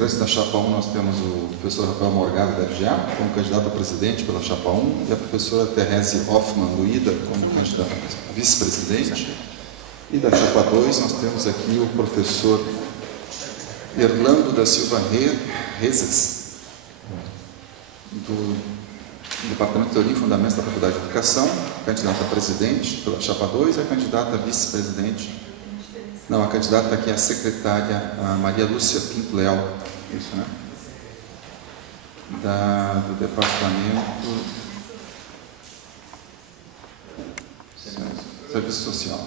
Da chapa 1 nós temos o professor Rafael Morgado da FGA como candidato a presidente pela chapa 1 e a professora Therese Hoffmann do IDA como candidata a vice-presidente. E da chapa 2 nós temos aqui o professor Erlando da Silva Rezes, do Departamento de Teoria e Fundamentos da Faculdade de Educação, candidata a presidente pela chapa 2 e a candidata a vice-presidente. Não, a candidata aqui é a secretária, a Maria Lúcia Pinto Leal, isso, né? Do Departamento Serviço Social.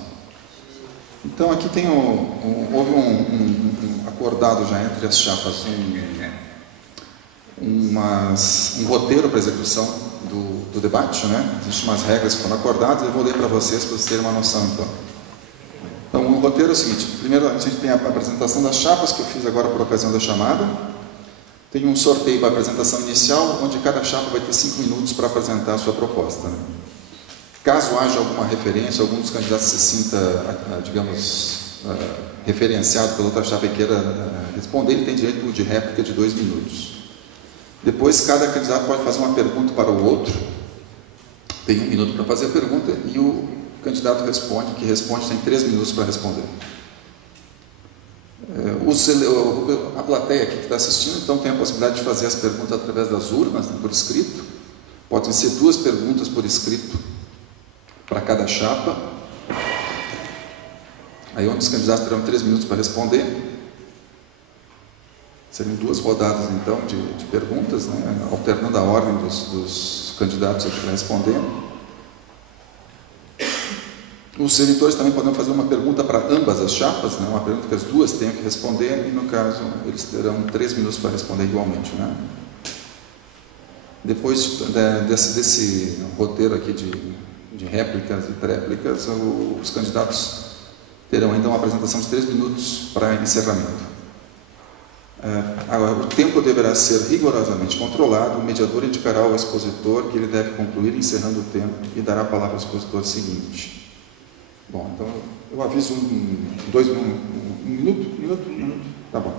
Então, aqui tem houve um acordado já entre as chapas, um roteiro para a execução do debate, né? Existem umas regras que foram acordadas, eu vou ler para vocês terem uma noção, então. Então, o roteiro é o seguinte: primeiro a gente tem a apresentação das chapas, que eu fiz agora por ocasião da chamada. Tem um sorteio para a apresentação inicial, onde cada chapa vai ter 5 minutos para apresentar a sua proposta, né? Caso haja alguma referência, algum dos candidatos se sinta, digamos, referenciado pela outra chapa e queira responder, ele tem direito de réplica de 2 minutos. Depois, cada candidato pode fazer uma pergunta para o outro. Tem 1 minuto para fazer a pergunta e o candidato que responde tem 3 minutos para responder. A plateia aqui que está assistindo, então, tem a possibilidade de fazer as perguntas através das urnas, né, por escrito. Podem ser 2 perguntas por escrito para cada chapa. Aí, onde os candidatos terão 3 minutos para responder. Seriam 2 rodadas, então, de perguntas, né, alternando a ordem dos candidatos aqui para responder. Os eleitores também podem fazer uma pergunta para ambas as chapas, né? Uma pergunta que as duas tenham que responder, e no caso eles terão 3 minutos para responder igualmente, né? Depois desse roteiro aqui de réplicas e tréplicas, os candidatos terão ainda uma apresentação de 3 minutos para encerramento. Agora, o tempo deverá ser rigorosamente controlado, o mediador indicará ao expositor que ele deve concluir encerrando o tempo e dará a palavra ao expositor seguinte. Bom, então eu aviso um minuto? Tá bom.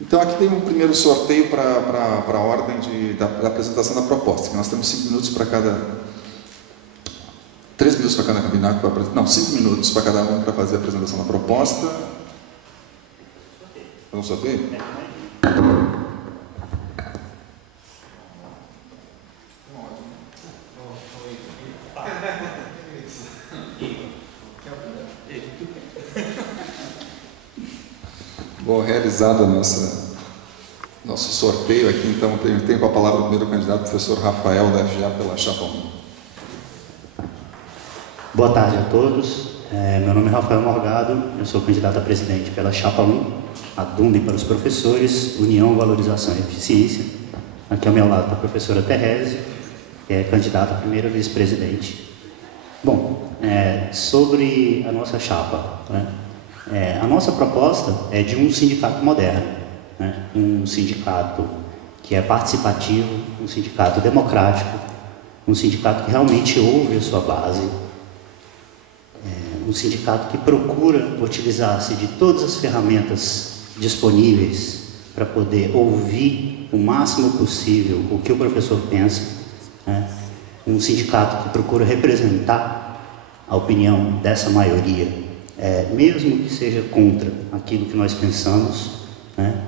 Então aqui tem um primeiro sorteio para a ordem da apresentação da proposta, que nós temos 5 minutos para cada... 3 minutos para cada candidato, não, 5 minutos para cada um para fazer a apresentação da proposta. Vamos sorteio? Bom, realizado nosso sorteio aqui, então tenho com a palavra o primeiro candidato, o professor Rafael da FGA pela chapa 1. Boa tarde a todos. Meu nome é Rafael Morgado, eu sou candidato a presidente pela chapa 1, a DUNB para os professores, União, Valorização e Eficiência. Aqui ao meu lado está a professora Therese, que é candidata a primeira vice-presidente. Bom, sobre a nossa chapa, né? A nossa proposta é de um sindicato moderno, né? Um sindicato que é participativo, um sindicato democrático, um sindicato que realmente ouve a sua base, um sindicato que procura utilizar-se de todas as ferramentas disponíveis para poder ouvir o máximo possível o que o professor pensa, né? Um sindicato que procura representar a opinião dessa maioria, mesmo que seja contra aquilo que nós pensamos, né?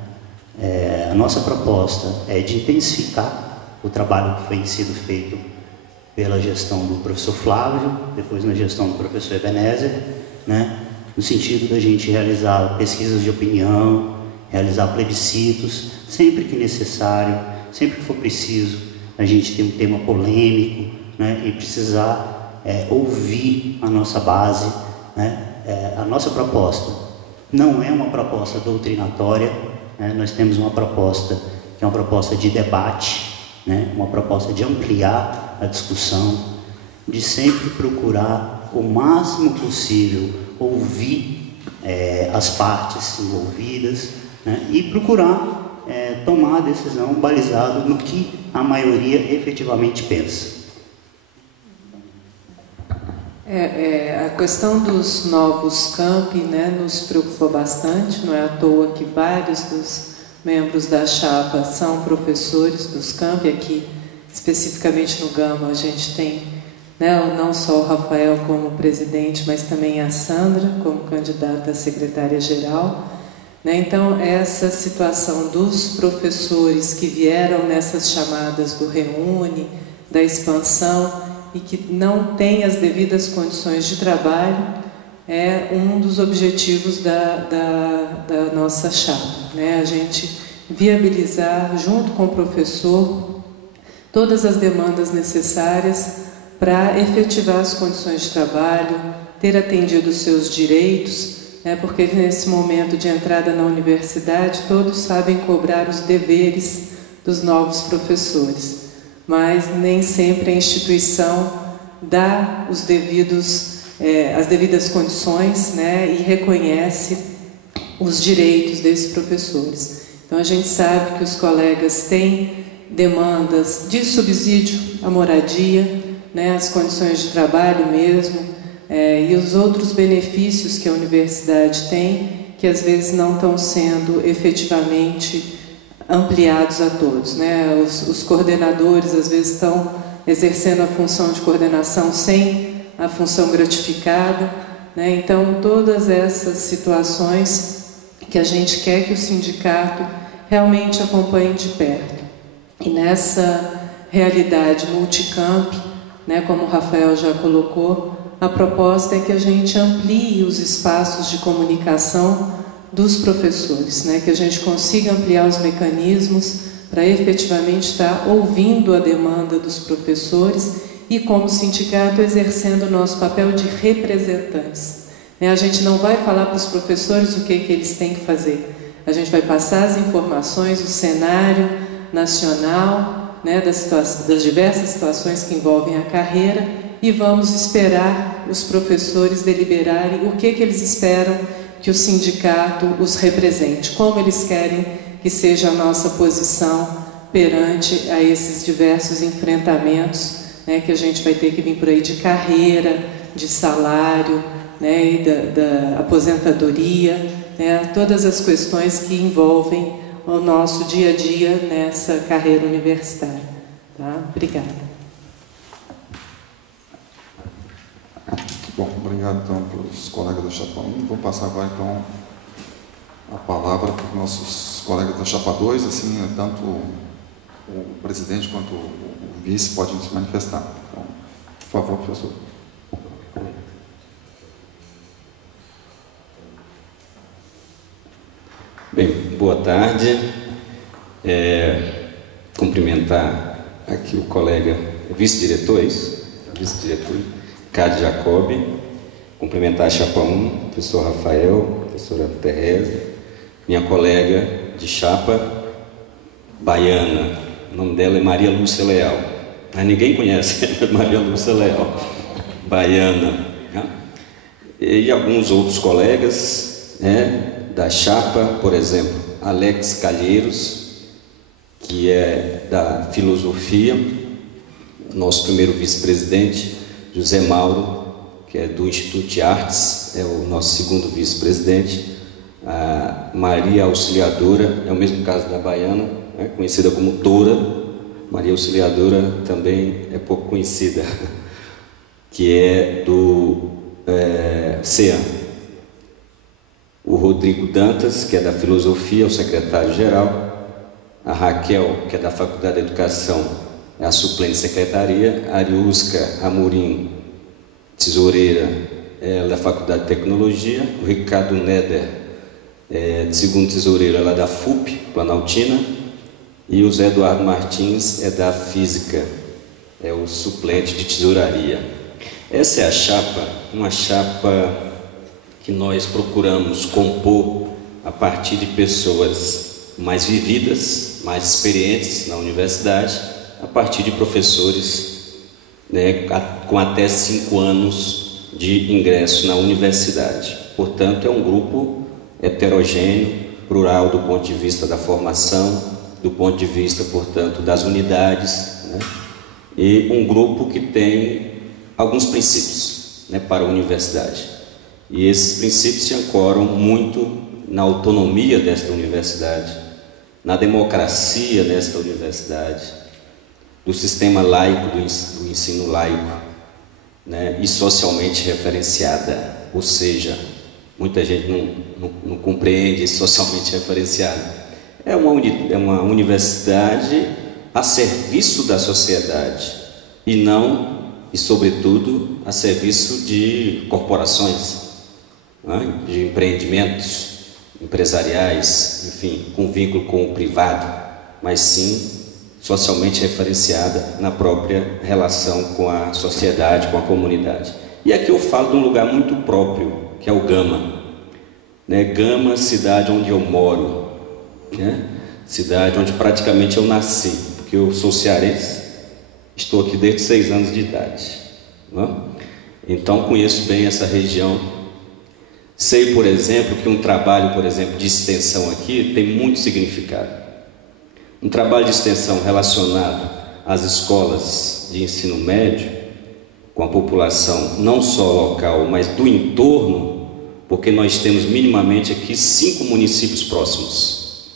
A nossa proposta é de intensificar o trabalho que foi sido feito pela gestão do professor Flávio, depois na gestão do professor Ebenezer, né? No sentido da gente realizar pesquisas de opinião, realizar plebiscitos, sempre que necessário, sempre que for preciso, a gente tem um tema polêmico, né? E precisar ouvir a nossa base, né? A nossa proposta não é uma proposta doutrinatória, né? Nós temos uma proposta que é uma proposta de debate, né? Uma proposta de ampliar a discussão, de sempre procurar o máximo possível ouvir as partes envolvidas, né? E procurar tomar a decisão balizado no que a maioria efetivamente pensa. A questão dos novos campi, né, nos preocupa bastante. Não é à toa que vários dos membros da chapa são professores dos campi. Aqui, especificamente no Gama, a gente tem, né, não só o Rafael como presidente, mas também a Sandra como candidata a secretária-geral. Né? Então, essa situação dos professores que vieram nessas chamadas do Reúne, da expansão, e que não têm as devidas condições de trabalho, é um dos objetivos da nossa chapa, né? A gente viabilizar, junto com o professor, todas as demandas necessárias para efetivar as condições de trabalho, ter atendido os seus direitos, né? Porque nesse momento de entrada na universidade, todos sabem cobrar os deveres dos novos professores, mas nem sempre a instituição dá os devidos as devidas condições, né, e reconhece os direitos desses professores. Então, a gente sabe que os colegas têm demandas de subsídio à moradia, né, as condições de trabalho mesmo, e os outros benefícios que a universidade tem, que às vezes não estão sendo efetivamente ampliados a todos. Né? Os coordenadores, às vezes, estão exercendo a função de coordenação sem a função gratificada, né? Então, todas essas situações que a gente quer que o sindicato realmente acompanhe de perto. E nessa realidade multicamp, né, como o Rafael já colocou, a proposta é que a gente amplie os espaços de comunicação dos professores, né, que a gente consiga ampliar os mecanismos para efetivamente estar ouvindo a demanda dos professores e, como sindicato, exercendo o nosso papel de representantes. A gente não vai falar para os professores o que eles têm que fazer. A gente vai passar as informações, o cenário nacional, né, das diversas situações que envolvem a carreira, e vamos esperar os professores deliberarem o que eles esperam que o sindicato os represente, como eles querem que seja a nossa posição perante a esses diversos enfrentamentos, né, que a gente vai ter que vir por aí de carreira, de salário, né, e da aposentadoria, né, todas as questões que envolvem o nosso dia a dia nessa carreira universitária. Tá? Obrigada. Bom, obrigado então pelos colegas da Chapa 1. Vou passar agora então a palavra para os nossos colegas da Chapa 2, assim, tanto o presidente quanto o vice podem se manifestar. Então, por favor, professor. Bem, boa tarde. Cumprimentar aqui o colega vice-diretor, é isso? Vice-diretor, Cade Jacobi. Cumprimentar a Chapa 1, professor Rafael, professora Tereza, minha colega de chapa, baiana. O nome dela é Maria Lúcia Leal, mas ninguém conhece Maria Lúcia Leal, baiana, né? E alguns outros colegas, né, da chapa, por exemplo, Alex Calheiros, que é da filosofia, nosso primeiro vice-presidente, José Mauro, que é do Instituto de Artes, é o nosso segundo vice-presidente, a Maria Auxiliadora, é o mesmo caso da baiana, né, conhecida como Toura. Maria Auxiliadora também é pouco conhecida, que é do CEAM. O Rodrigo Dantas, que é da Filosofia, o secretário-geral. A Raquel, que é da Faculdade de Educação, é a suplente secretaria. A Ariusca Amorim, tesoureira, é da Faculdade de Tecnologia. O Ricardo Neder, de segundo tesoureiro, ela é da FUP, Planaltina. E o Zé Eduardo Martins é da Física, é o suplente de tesouraria. Essa é a chapa, uma chapa que nós procuramos compor a partir de pessoas mais vividas, mais experientes na universidade, a partir de professores, né, com até 5 anos de ingresso na universidade. Portanto, é um grupo heterogêneo, plural do ponto de vista da formação, do ponto de vista, portanto, das unidades, né? E um grupo que tem alguns princípios, né, para a universidade. E esses princípios se ancoram muito na autonomia desta universidade, na democracia nesta universidade, do sistema laico, do ensino laico, né, e socialmente referenciada, ou seja, muita gente não compreende socialmente referenciada. É uma universidade a serviço da sociedade e sobretudo, a serviço de corporações, né, de empreendimentos empresariais, enfim, com vínculo com o privado, mas sim socialmente referenciada na própria relação com a sociedade, com a comunidade. E aqui eu falo de um lugar muito próprio, que é o Gama, né? Gama, cidade onde eu moro, né? Cidade onde praticamente eu nasci, porque eu sou cearense, estou aqui desde 6 anos de idade, né? Então conheço bem essa região. Sei, por exemplo, que um trabalho, por exemplo, de extensão aqui tem muito significado. Um trabalho de extensão relacionado às escolas de ensino médio, com a população não só local, mas do entorno, porque nós temos minimamente aqui 5 municípios próximos.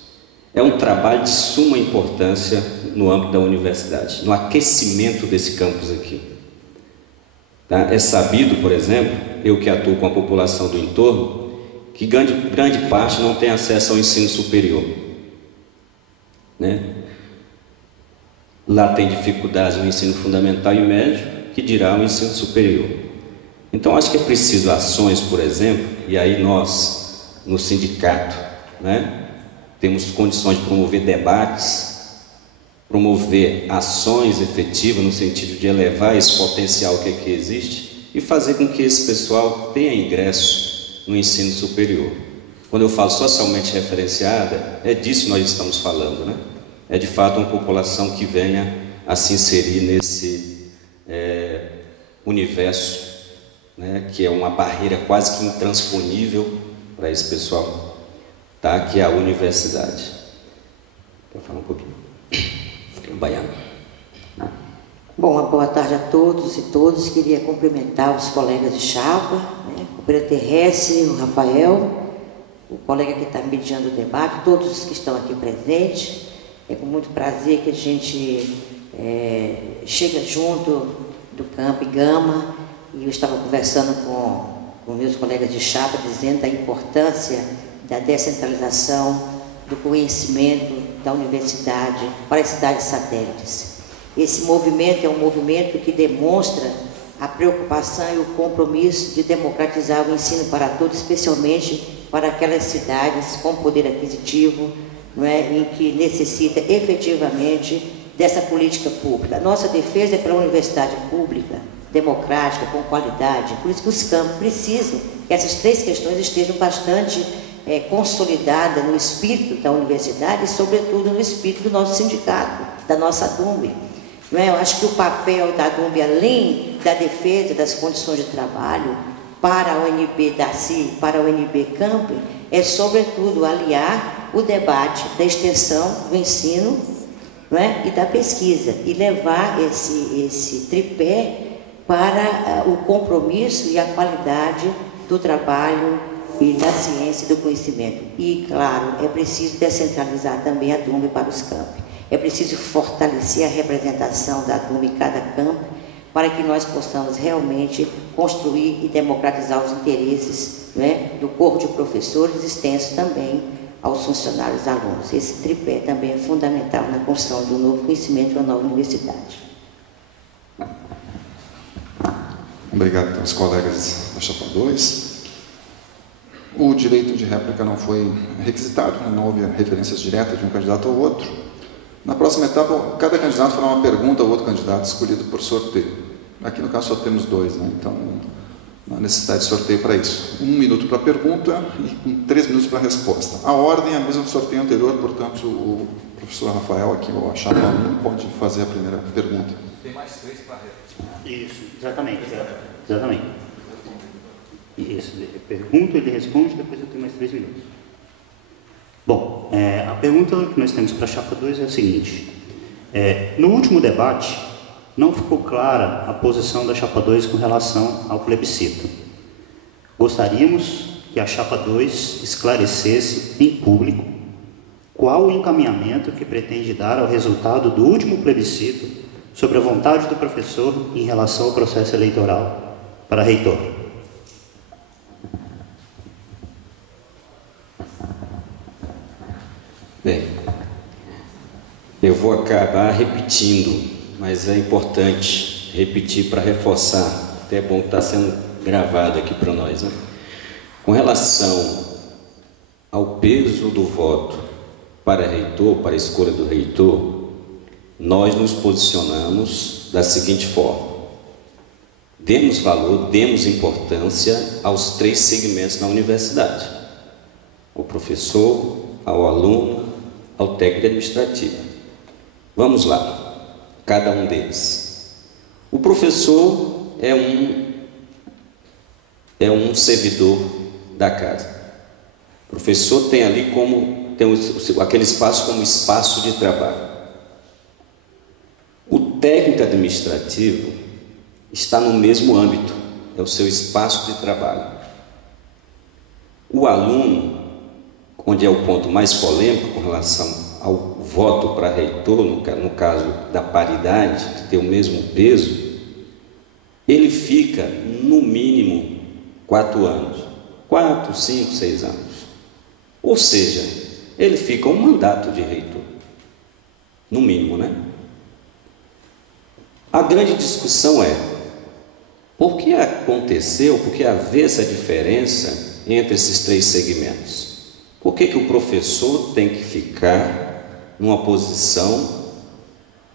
É um trabalho de suma importância no âmbito da universidade, no aquecimento desse campus aqui. Tá? É sabido, por exemplo, eu que atuo com a população do entorno, que grande parte não tem acesso ao ensino superior, né? Lá tem dificuldades no ensino fundamental e médio, que dirá o ensino superior. Então acho que é preciso ações, por exemplo, e aí nós, no sindicato, né, temos condições de promover debates, promover ações efetivas no sentido de elevar esse potencial que aqui existe e fazer com que esse pessoal tenha ingresso no ensino superior. Quando eu falo socialmente referenciada, é disso que nós estamos falando, né? É de fato uma população que venha a se inserir nesse universo, né, que é uma barreira quase que intransponível para esse pessoal, tá? Que é a universidade. Vou falar um pouquinho. Baiano. Bom, uma boa tarde a todos e todas. Queria cumprimentar os colegas de chapa, né, o Pedro Terrestre, o Rafael, o colega que está mediando o debate, todos os que estão aqui presentes. É com muito prazer que a gente chega junto do Campo Gama, e eu estava conversando com meus colegas de chapa, dizendo da importância da descentralização do conhecimento da universidade para as cidades satélites. Esse movimento é um movimento que demonstra a preocupação e o compromisso de democratizar o ensino para todos, especialmente para aquelas cidades com poder aquisitivo, não é, em que necessita efetivamente dessa política pública. Nossa defesa é para uma universidade pública, democrática, com qualidade. Por isso que os campos precisam que essas 3 questões estejam bastante consolidadas no espírito da universidade e, sobretudo, no espírito do nosso sindicato, da nossa ADUMB. Não é? Eu acho que o papel da ADUMB, além da defesa das condições de trabalho para a UNB DACI, para a UNB Camp, é, sobretudo, aliar o debate da extensão do ensino, não é, e da pesquisa, e levar esse tripé para o compromisso e a qualidade do trabalho e da ciência e do conhecimento. E, claro, é preciso descentralizar também a ADUMB para os campos. É preciso fortalecer a representação da ADUMB em cada campo, para que nós possamos realmente construir e democratizar os interesses, não é, do corpo de professores, extenso também aos funcionários alunos. Esse tripé também é fundamental na construção de um novo conhecimento e uma nova universidade. Obrigado aos colegas da Chapa 2. O direito de réplica não foi requisitado, né? Não houve referências diretas de um candidato ao outro. Na próxima etapa, cada candidato fará uma pergunta ao outro candidato, escolhido por sorteio. Aqui no caso só temos 2, né? Então não há necessidade de sorteio para isso. 1 minuto para a pergunta e 3 minutos para a resposta. A ordem é a mesma do sorteio anterior, portanto o professor Rafael, aqui, o Chapa 1, pode fazer a primeira pergunta. Tem mais 3 para a resposta. Isso, exatamente. Exatamente. Isso, pergunta, ele responde, depois eu tenho mais 3 minutos. Bom, a pergunta que nós temos para a Chapa 2 é a seguinte. No último debate, não ficou clara a posição da Chapa 2 com relação ao plebiscito. Gostaríamos que a Chapa 2 esclarecesse em público qual o encaminhamento que pretende dar ao resultado do último plebiscito sobre a vontade do professor em relação ao processo eleitoral para reitor. Bem, eu vou acabar repetindo, mas é importante repetir para reforçar, até é bom que está sendo gravado aqui para nós, né? Com relação ao peso do voto para reitor, para a escolha do reitor, nós nos posicionamos da seguinte forma: demos valor, demos importância aos 3 segmentos na universidade: ao professor, ao aluno, ao técnico administrativo. Vamos lá, cada um deles. O professor é um servidor da casa. O professor tem ali aquele espaço como espaço de trabalho. O técnico administrativo está no mesmo âmbito, é o seu espaço de trabalho. O aluno, onde é o ponto mais polêmico com relação ao voto para reitor, no caso da paridade, de ter o mesmo peso, ele fica no mínimo 4 anos, 4, 5, 6 anos. Ou seja, ele fica um mandato de reitor, no mínimo, né? A grande discussão é: por que aconteceu, por que haver essa diferença entre esses 3 segmentos? Por que o professor tem que ficar numa posição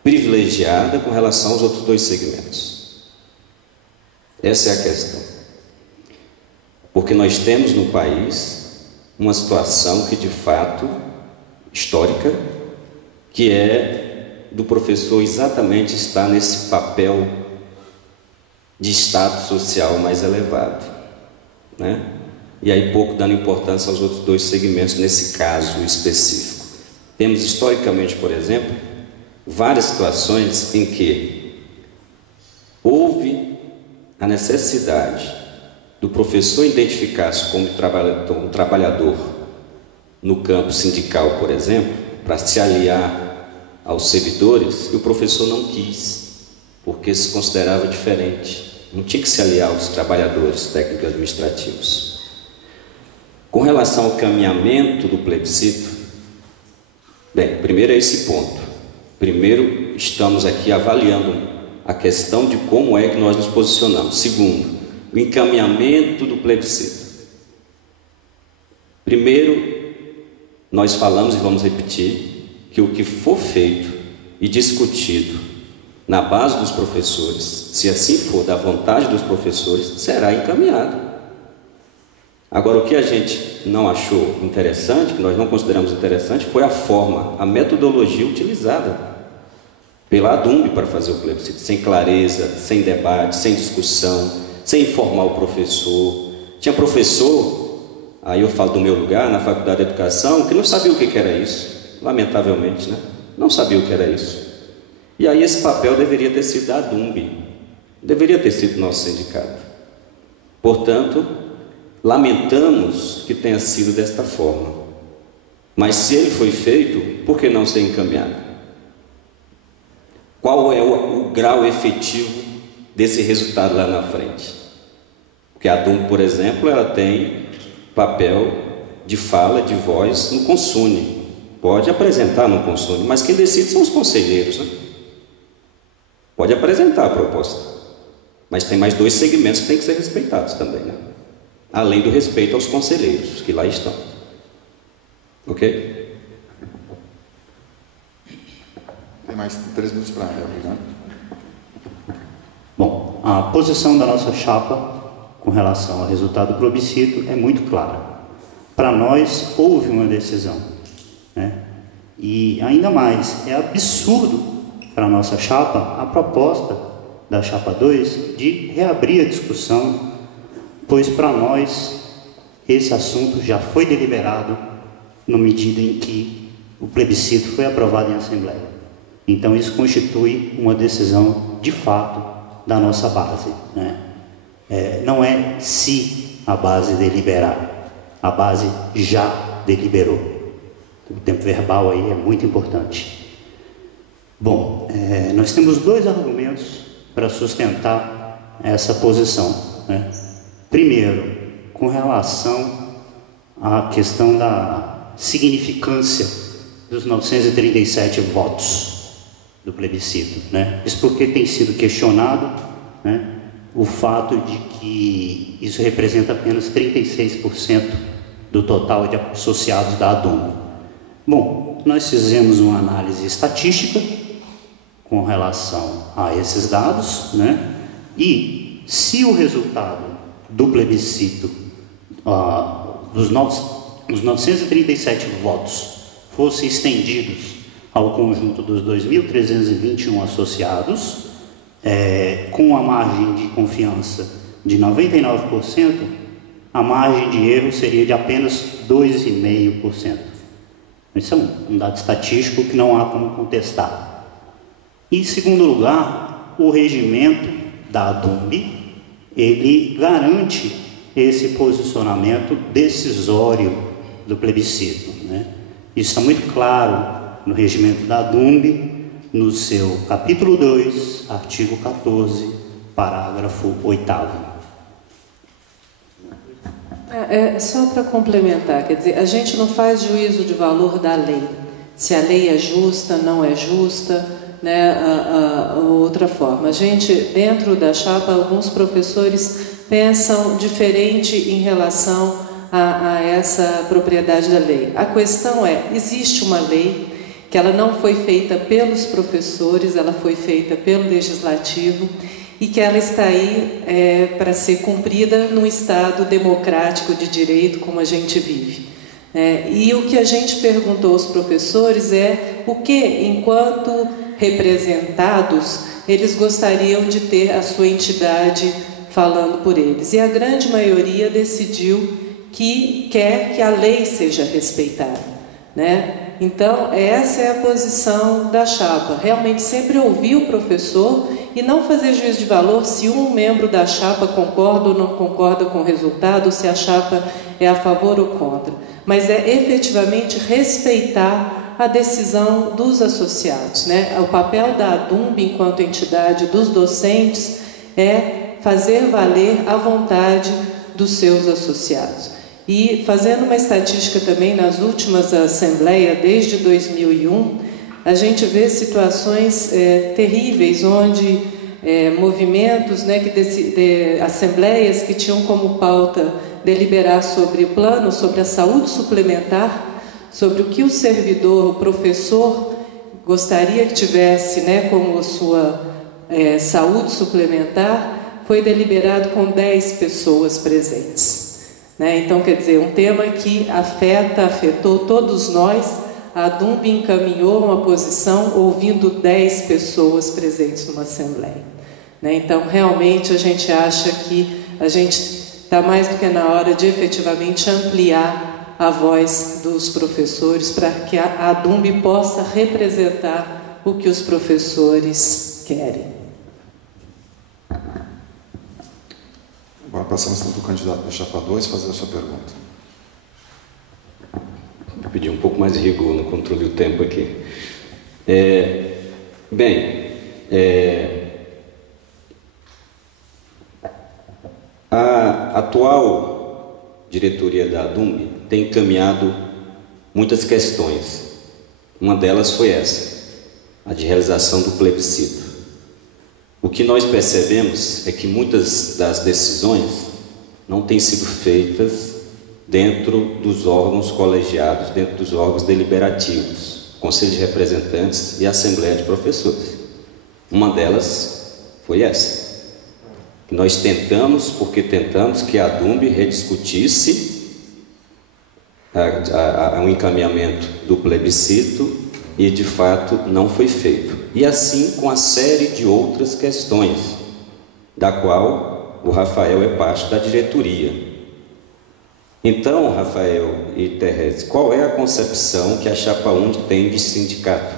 privilegiada com relação aos outros 2 segmentos? Essa é a questão. Porque nós temos no país uma situação que, de fato, histórica, que é do professor exatamente estar nesse papel de status social mais elevado, né? E aí pouco dando importância aos outros 2 segmentos nesse caso específico. Temos historicamente, por exemplo, várias situações em que houve a necessidade do professor identificar-se como um trabalhador no campo sindical, por exemplo, para se aliar aos servidores, e o professor não quis, porque se considerava diferente, não tinha que se aliar aos trabalhadores técnicos administrativos. Com relação ao caminhamento do plebiscito, bem, primeiro é esse ponto. Primeiro, estamos aqui avaliando a questão de como é que nós nos posicionamos. Segundo, o encaminhamento do plebiscito. Primeiro, nós falamos e vamos repetir que o que for feito e discutido na base dos professores, se assim for da vontade dos professores, será encaminhado. Agora, o que a gente não achou interessante, que nós não consideramos interessante, foi a forma, a metodologia utilizada pela ADUMB para fazer o plebiscito, sem clareza, sem debate, sem discussão, sem informar o professor. Tinha professor, aí eu falo do meu lugar, na Faculdade de Educação, que não sabia o que era isso, lamentavelmente, né? Não sabia o que era isso. E aí esse papel deveria ter sido da ADUMB, deveria ter sido nosso sindicato. Portanto, lamentamos que tenha sido desta forma, mas se ele foi feito, por que não ser encaminhado? Qual é o grau efetivo desse resultado lá na frente? Porque a ADUMB, por exemplo, ela tem papel de fala, de voz no Consune, pode apresentar no Consune, mas quem decide são os conselheiros, né? Pode apresentar a proposta, mas tem mais 2 segmentos que têm que ser respeitados também, né? Além do respeito aos conselheiros que lá estão. Ok? Tem mais 3 minutos para a réplica, né? Bom, a posição da nossa chapa com relação ao resultado do plebiscito é muito clara. Para nós, houve uma decisão, né? E ainda mais, é absurdo para a nossa chapa a proposta da chapa 2 de reabrir a discussão, pois para nós esse assunto já foi deliberado na medida em que o plebiscito foi aprovado em Assembleia. Então isso constitui uma decisão de fato da nossa base, né? Não é se a base deliberar, a base já deliberou. O tempo verbal aí é muito importante. Bom, nós temos dois argumentos para sustentar essa posição, né? Primeiro, com relação à questão da significância dos 937 votos do plebiscito, né? Isso porque tem sido questionado, né, o fato de que isso representa apenas 36% do total de associados da ADUMB. Bom, nós fizemos uma análise estatística com relação a esses dados, né? E se o resultado do plebiscito, os 937 votos, fossem estendidos ao conjunto dos 2.321 associados, com a margem de confiança de 99%, a margem de erro seria de apenas 2,5%. Isso é um dado estatístico que não há como contestar. Em segundo lugar, o regimento da ADUMB, ele garante esse posicionamento decisório do plebiscito, né? Isso está muito claro no regimento da ADUMB, no seu capítulo 2, artigo 14, parágrafo 8º. Só para complementar, quer dizer, a gente não faz juízo de valor da lei, se a lei é justa, não é justa, né, outra forma. A gente, dentro da chapa, alguns professores pensam diferente em relação a essa propriedade da lei. A questão existe uma lei que ela não foi feita pelos professores, ela foi feita pelo Legislativo e que ela está aí para ser cumprida num Estado democrático de direito como a gente vive. E o que a gente perguntou aos professores é o que, enquanto representados, eles gostariam de ter a sua entidade falando por eles. E a grande maioria decidiu que quer que a lei seja respeitada, né? Então, essa é a posição da chapa, realmente sempre ouvir o professor e não fazer juízo de valor se um membro da chapa concorda ou não concorda com o resultado, se a chapa é a favor ou contra, mas é efetivamente respeitar a decisão dos associados, né? O papel da ADUMB enquanto entidade dos docentes é fazer valer a vontade dos seus associados. E fazendo uma estatística também nas últimas assembleias, desde 2001, a gente vê situações terríveis, onde movimentos, né, assembleias que tinham como pauta deliberar sobre o plano, sobre a saúde suplementar, sobre o que o servidor, o professor, gostaria que tivesse, né, como sua saúde suplementar, foi deliberado com 10 pessoas presentes. Né? Então, quer dizer, um tema que afetou todos nós. A ADUMB encaminhou uma posição ouvindo 10 pessoas presentes numa assembleia. Né? Então, realmente, a gente acha que a gente está mais do que na hora de efetivamente ampliar a voz dos professores para que a ADUMB possa representar o que os professores querem. Agora passamos para o candidato da chapa 2 fazer a sua pergunta. Vou pedir um pouco mais de rigor no controle do tempo aqui. A atual diretoria da ADUMB tem encaminhado muitas questões. Uma delas foi essa, a de realização do plebiscito. O que nós percebemos é que muitas das decisões não têm sido feitas dentro dos órgãos colegiados, dentro dos órgãos deliberativos, Conselho de Representantes e Assembleia de Professores. Uma delas foi essa. Nós tentamos que a ADUMB rediscutisse um encaminhamento do plebiscito e, de fato, não foi feito. E assim com a série de outras questões, da qual o Rafael é parte da diretoria. Então, Rafael e Terese, qual é a concepção que a Chapa 1 tem de sindicato?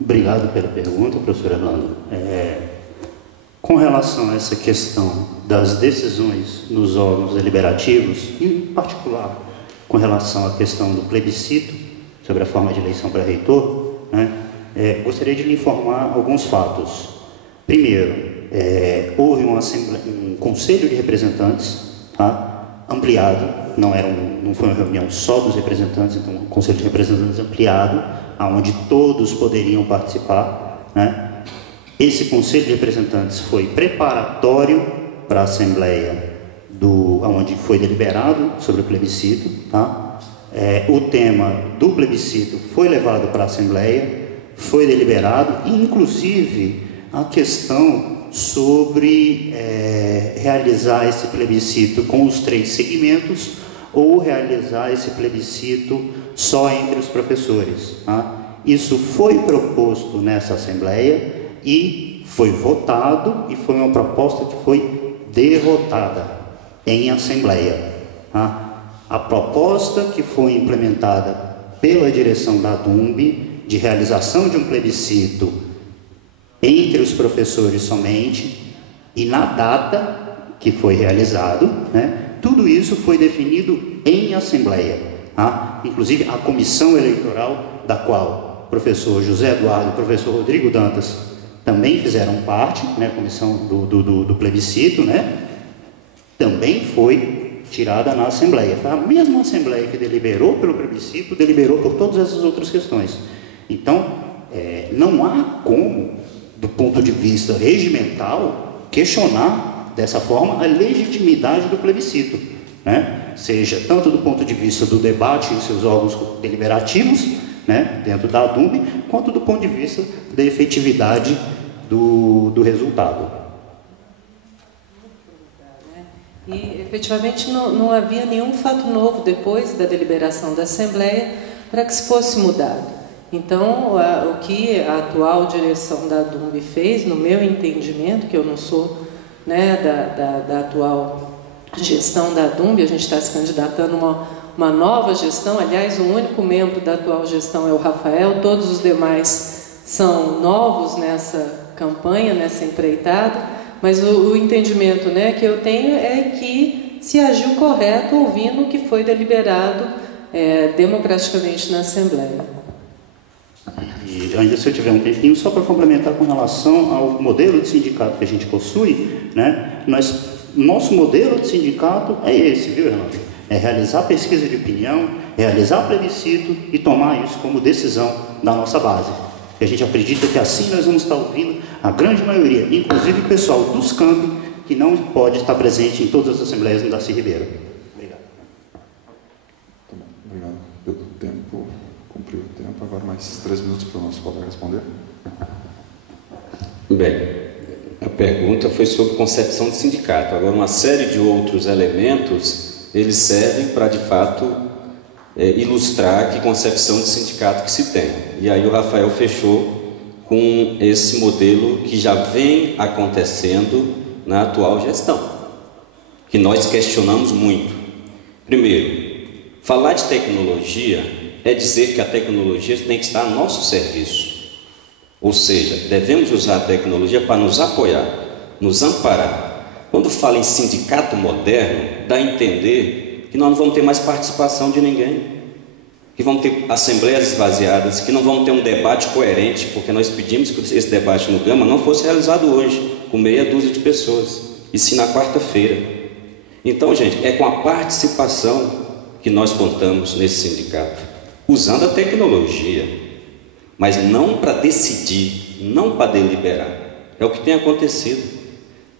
Obrigado pela pergunta, professor Orlando. Com relação a essa questão das decisões nos órgãos deliberativos, em particular com relação à questão do plebiscito sobre a forma de eleição para reitor, né, gostaria de lhe informar alguns fatos. Primeiro, houve um conselho de representantes, tá, ampliado, não foi uma reunião só dos representantes, então um conselho de representantes ampliado, onde todos poderiam participar, né. Esse conselho de representantes foi preparatório para a Assembleia, onde foi deliberado sobre o plebiscito, tá? O tema do plebiscito foi levado para a Assembleia, foi deliberado, e inclusive a questão sobre realizar esse plebiscito com os 3 segmentos ou realizar esse plebiscito só entre os professores, tá? Isso foi proposto nessa Assembleia e foi votado, e foi uma proposta que foi derrotada em Assembleia, tá? A proposta que foi implementada pela direção da DUMB de realização de um plebiscito entre os professores somente, e na data que foi realizado, né, tudo isso foi definido em Assembleia, tá? Inclusive a comissão eleitoral, da qual o professor José Eduardo e o professor Rodrigo Dantas também fizeram parte, né, a comissão do plebiscito, né, também foi tirada na Assembleia. Foi a mesma Assembleia que deliberou pelo plebiscito, deliberou por todas essas outras questões. Então, não há como, do ponto de vista regimental, questionar dessa forma a legitimidade do plebiscito, né? Seja tanto do ponto de vista do debate em seus órgãos deliberativos, né, dentro da DUMB, quanto do ponto de vista da efetividade do resultado. E, efetivamente, não havia nenhum fato novo depois da deliberação da Assembleia para que se fosse mudado. Então, o que a atual direção da DUMB fez, no meu entendimento, que eu não sou, né, da atual gestão da DUMB, a gente está se candidatando a uma nova gestão. Aliás, o único membro da atual gestão é o Rafael, todos os demais são novos nessa campanha, nessa empreitada, mas o entendimento, né, que eu tenho é que se agiu correto ouvindo o que foi deliberado democraticamente na Assembleia. E ainda, se eu tiver um tempinho, só para complementar com relação ao modelo de sindicato que a gente possui, né, nosso modelo de sindicato é esse, viu, Renato? É realizar pesquisa de opinião, realizar plebiscito e tomar isso como decisão da nossa base. E a gente acredita que assim nós vamos estar ouvindo a grande maioria, inclusive o pessoal dos campi, que não pode estar presente em todas as assembleias no Darcy Ribeiro. Obrigado. Obrigado pelo tempo. Cumpriu o tempo. Agora mais 3 minutos para o nosso colega responder. Bem, a pergunta foi sobre concepção de sindicato. Agora, uma série de outros elementos, eles servem para, de fato, ilustrar que concepção de sindicato que se tem. E aí o Rafael fechou com esse modelo que já vem acontecendo na atual gestão, que nós questionamos muito. Primeiro, falar de tecnologia é dizer que a tecnologia tem que estar a nosso serviço. Ou seja, devemos usar a tecnologia para nos apoiar, nos amparar. Quando fala em sindicato moderno, dá a entender que nós não vamos ter mais participação de ninguém, que vamos ter assembleias esvaziadas, que não vamos ter um debate coerente, porque nós pedimos que esse debate no Gama não fosse realizado hoje, com meia dúzia de pessoas, e sim na quarta-feira. Então, gente, é com a participação que nós contamos nesse sindicato, usando a tecnologia, mas não para decidir, não para deliberar. É o que tem acontecido.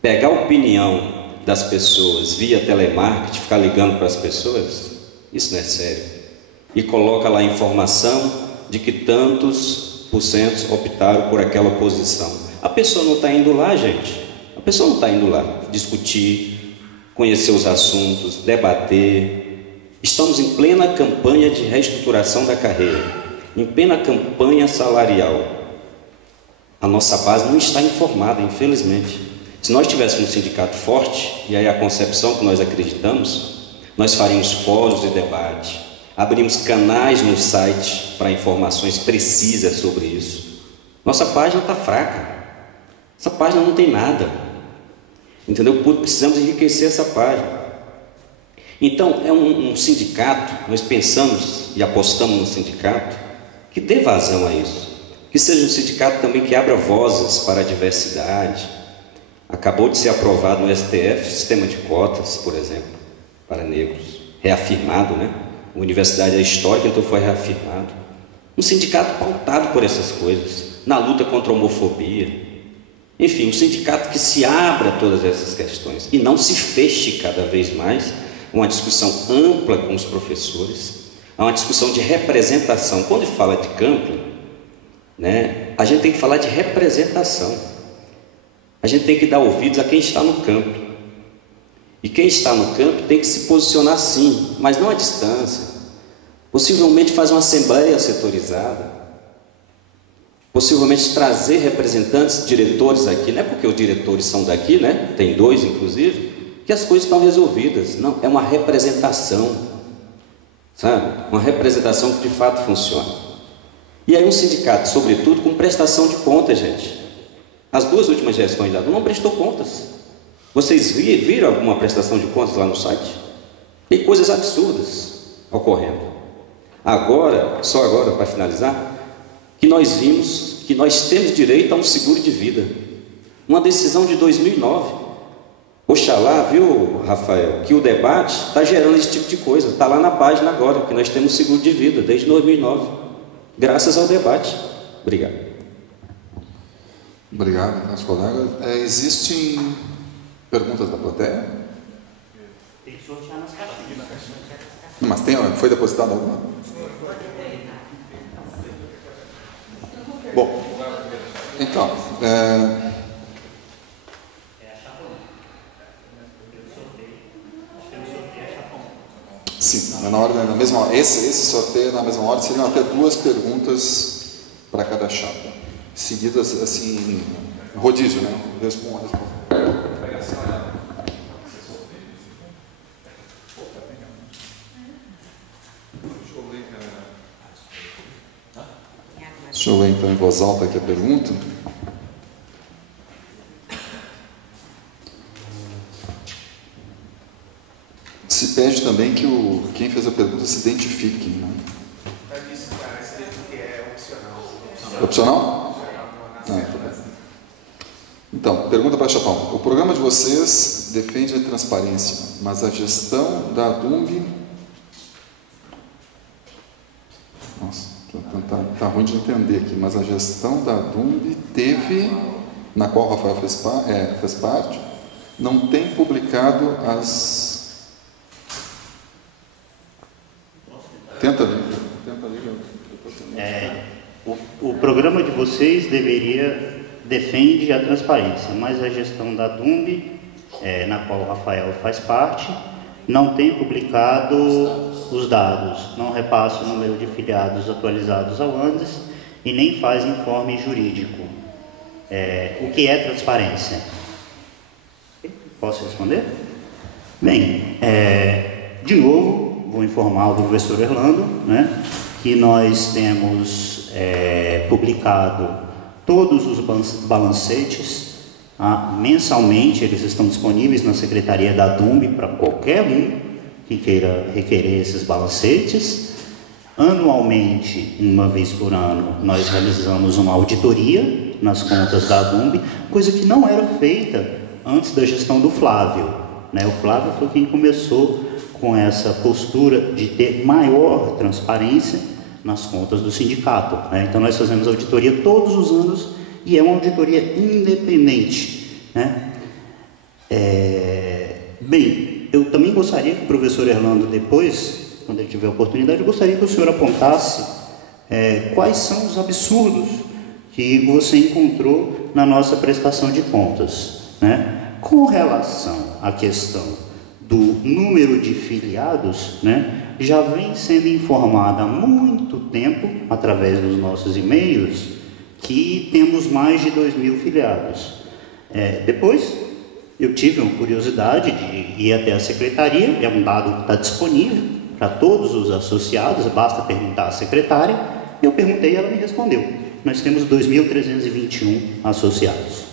Pegar a opinião das pessoas via telemarketing, ficar ligando para as pessoas, isso não é sério. E coloca lá a informação de que tantos por cento optaram por aquela posição. A pessoa não está indo lá, gente. A pessoa não está indo lá discutir, conhecer os assuntos, debater. Estamos em plena campanha de reestruturação da carreira, em plena campanha salarial. A nossa base não está informada, infelizmente. Se nós tivéssemos um sindicato forte, e aí a concepção que nós acreditamos, nós faríamos fóruns de debate, abrimos canais no site para informações precisas sobre isso. Nossa página está fraca. Essa página não tem nada. Entendeu? Precisamos enriquecer essa página. Então, é um sindicato, nós pensamos e apostamos no sindicato, que dê vazão a isso. Que seja um sindicato também que abra vozes para a diversidade. Acabou de ser aprovado no STF sistema de cotas, por exemplo, para negros. Reafirmado, né? A universidade é histórica, então foi reafirmado. Um sindicato pautado por essas coisas, na luta contra a homofobia. Enfim, um sindicato que se abra a todas essas questões e não se feche cada vez mais. Uma discussão ampla com os professores, uma discussão de representação. Quando fala de campo, né, a gente tem que falar de representação. A gente tem que dar ouvidos a quem está no campo. E quem está no campo tem que se posicionar sim, mas não à distância. Possivelmente fazer uma assembleia setorizada. Possivelmente trazer representantes, diretores aqui. Não é porque os diretores são daqui, né? Tem 2 inclusive, que as coisas estão resolvidas. Não, é uma representação, sabe? Uma representação que de fato funciona. E aí um sindicato, sobretudo, com prestação de contas, gente. As 2 últimas gestões da não prestou contas. Vocês viram alguma prestação de contas lá no site? Tem coisas absurdas ocorrendo. Agora, só agora para finalizar, que nós vimos que nós temos direito a um seguro de vida. Uma decisão de 2009. Oxalá, viu, Rafael, que o debate está gerando esse tipo de coisa. Está lá na página agora, que nós temos seguro de vida desde 2009, graças ao debate. Obrigado. Obrigado, nosso colega. Existem perguntas da plateia? Tem que sortear nas caixinhas. Mas foi depositada alguma? Bom, então, sim, na ordem, na mesma hora. Esse sorteio na mesma hora seriam até 2 perguntas para cada chapa, seguidas assim, rodízio, né? Responda. Deixa eu ler então em voz alta aqui a pergunta. Se pede também que quem fez a pergunta se identifique. Né? É opcional. Opcional? Ah, tá bem. Então, pergunta para Chapão. O programa de vocês defende a transparência, mas a gestão da DUMB... Nossa, tá ruim de entender aqui, mas a gestão da DUMB teve, na qual o Rafael fez parte, não tem publicado as... Tenta ler. O programa de vocês defende a transparência, mas a gestão da DUMB, na qual o Rafael faz parte, não tem publicado os dados, não repassa o número de filiados atualizados ao ANDES e nem faz informe jurídico. O que é transparência? Posso responder? Bem, de novo, vou informar o professor Erlando, né, que nós temos publicado todos os balancetes, mensalmente. Eles estão disponíveis na Secretaria da DUMB para qualquer um que queira requerer esses balancetes. Anualmente, uma vez por ano, nós realizamos uma auditoria nas contas da DUMB, coisa que não era feita antes da gestão do Flávio, né? O Flávio foi quem começou com essa postura de ter maior transparência nas contas do sindicato, né? Então nós fazemos auditoria todos os anos e é uma auditoria independente, né? Bem, eu também gostaria que o professor Erlando depois, quando ele tiver a oportunidade, eu gostaria que o senhor apontasse quais são os absurdos que você encontrou na nossa prestação de contas, né? Com relação à questão do número de filiados, né, já vem sendo informada há muito tempo, através dos nossos e-mails, que temos mais de 2.000 filiados. Depois, eu tive uma curiosidade de ir até a secretaria, é um dado que está disponível para todos os associados, basta perguntar à secretária. Eu perguntei e ela me respondeu. Nós temos 2.321 associados.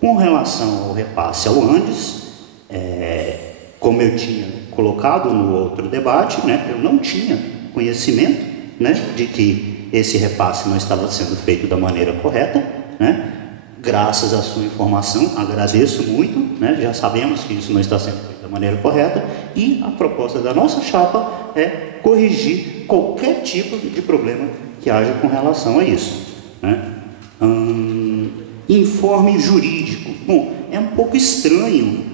Com relação ao repasse ao Andes, como eu tinha colocado no outro debate, né, eu não tinha conhecimento, né, de que esse repasse não estava sendo feito da maneira correta, né. Graças à sua informação, agradeço muito, né, já sabemos que isso não está sendo feito da maneira correta, e a proposta da nossa chapa é corrigir qualquer tipo de problema que haja com relação a isso, né. Informe jurídico. Bom, é um pouco estranho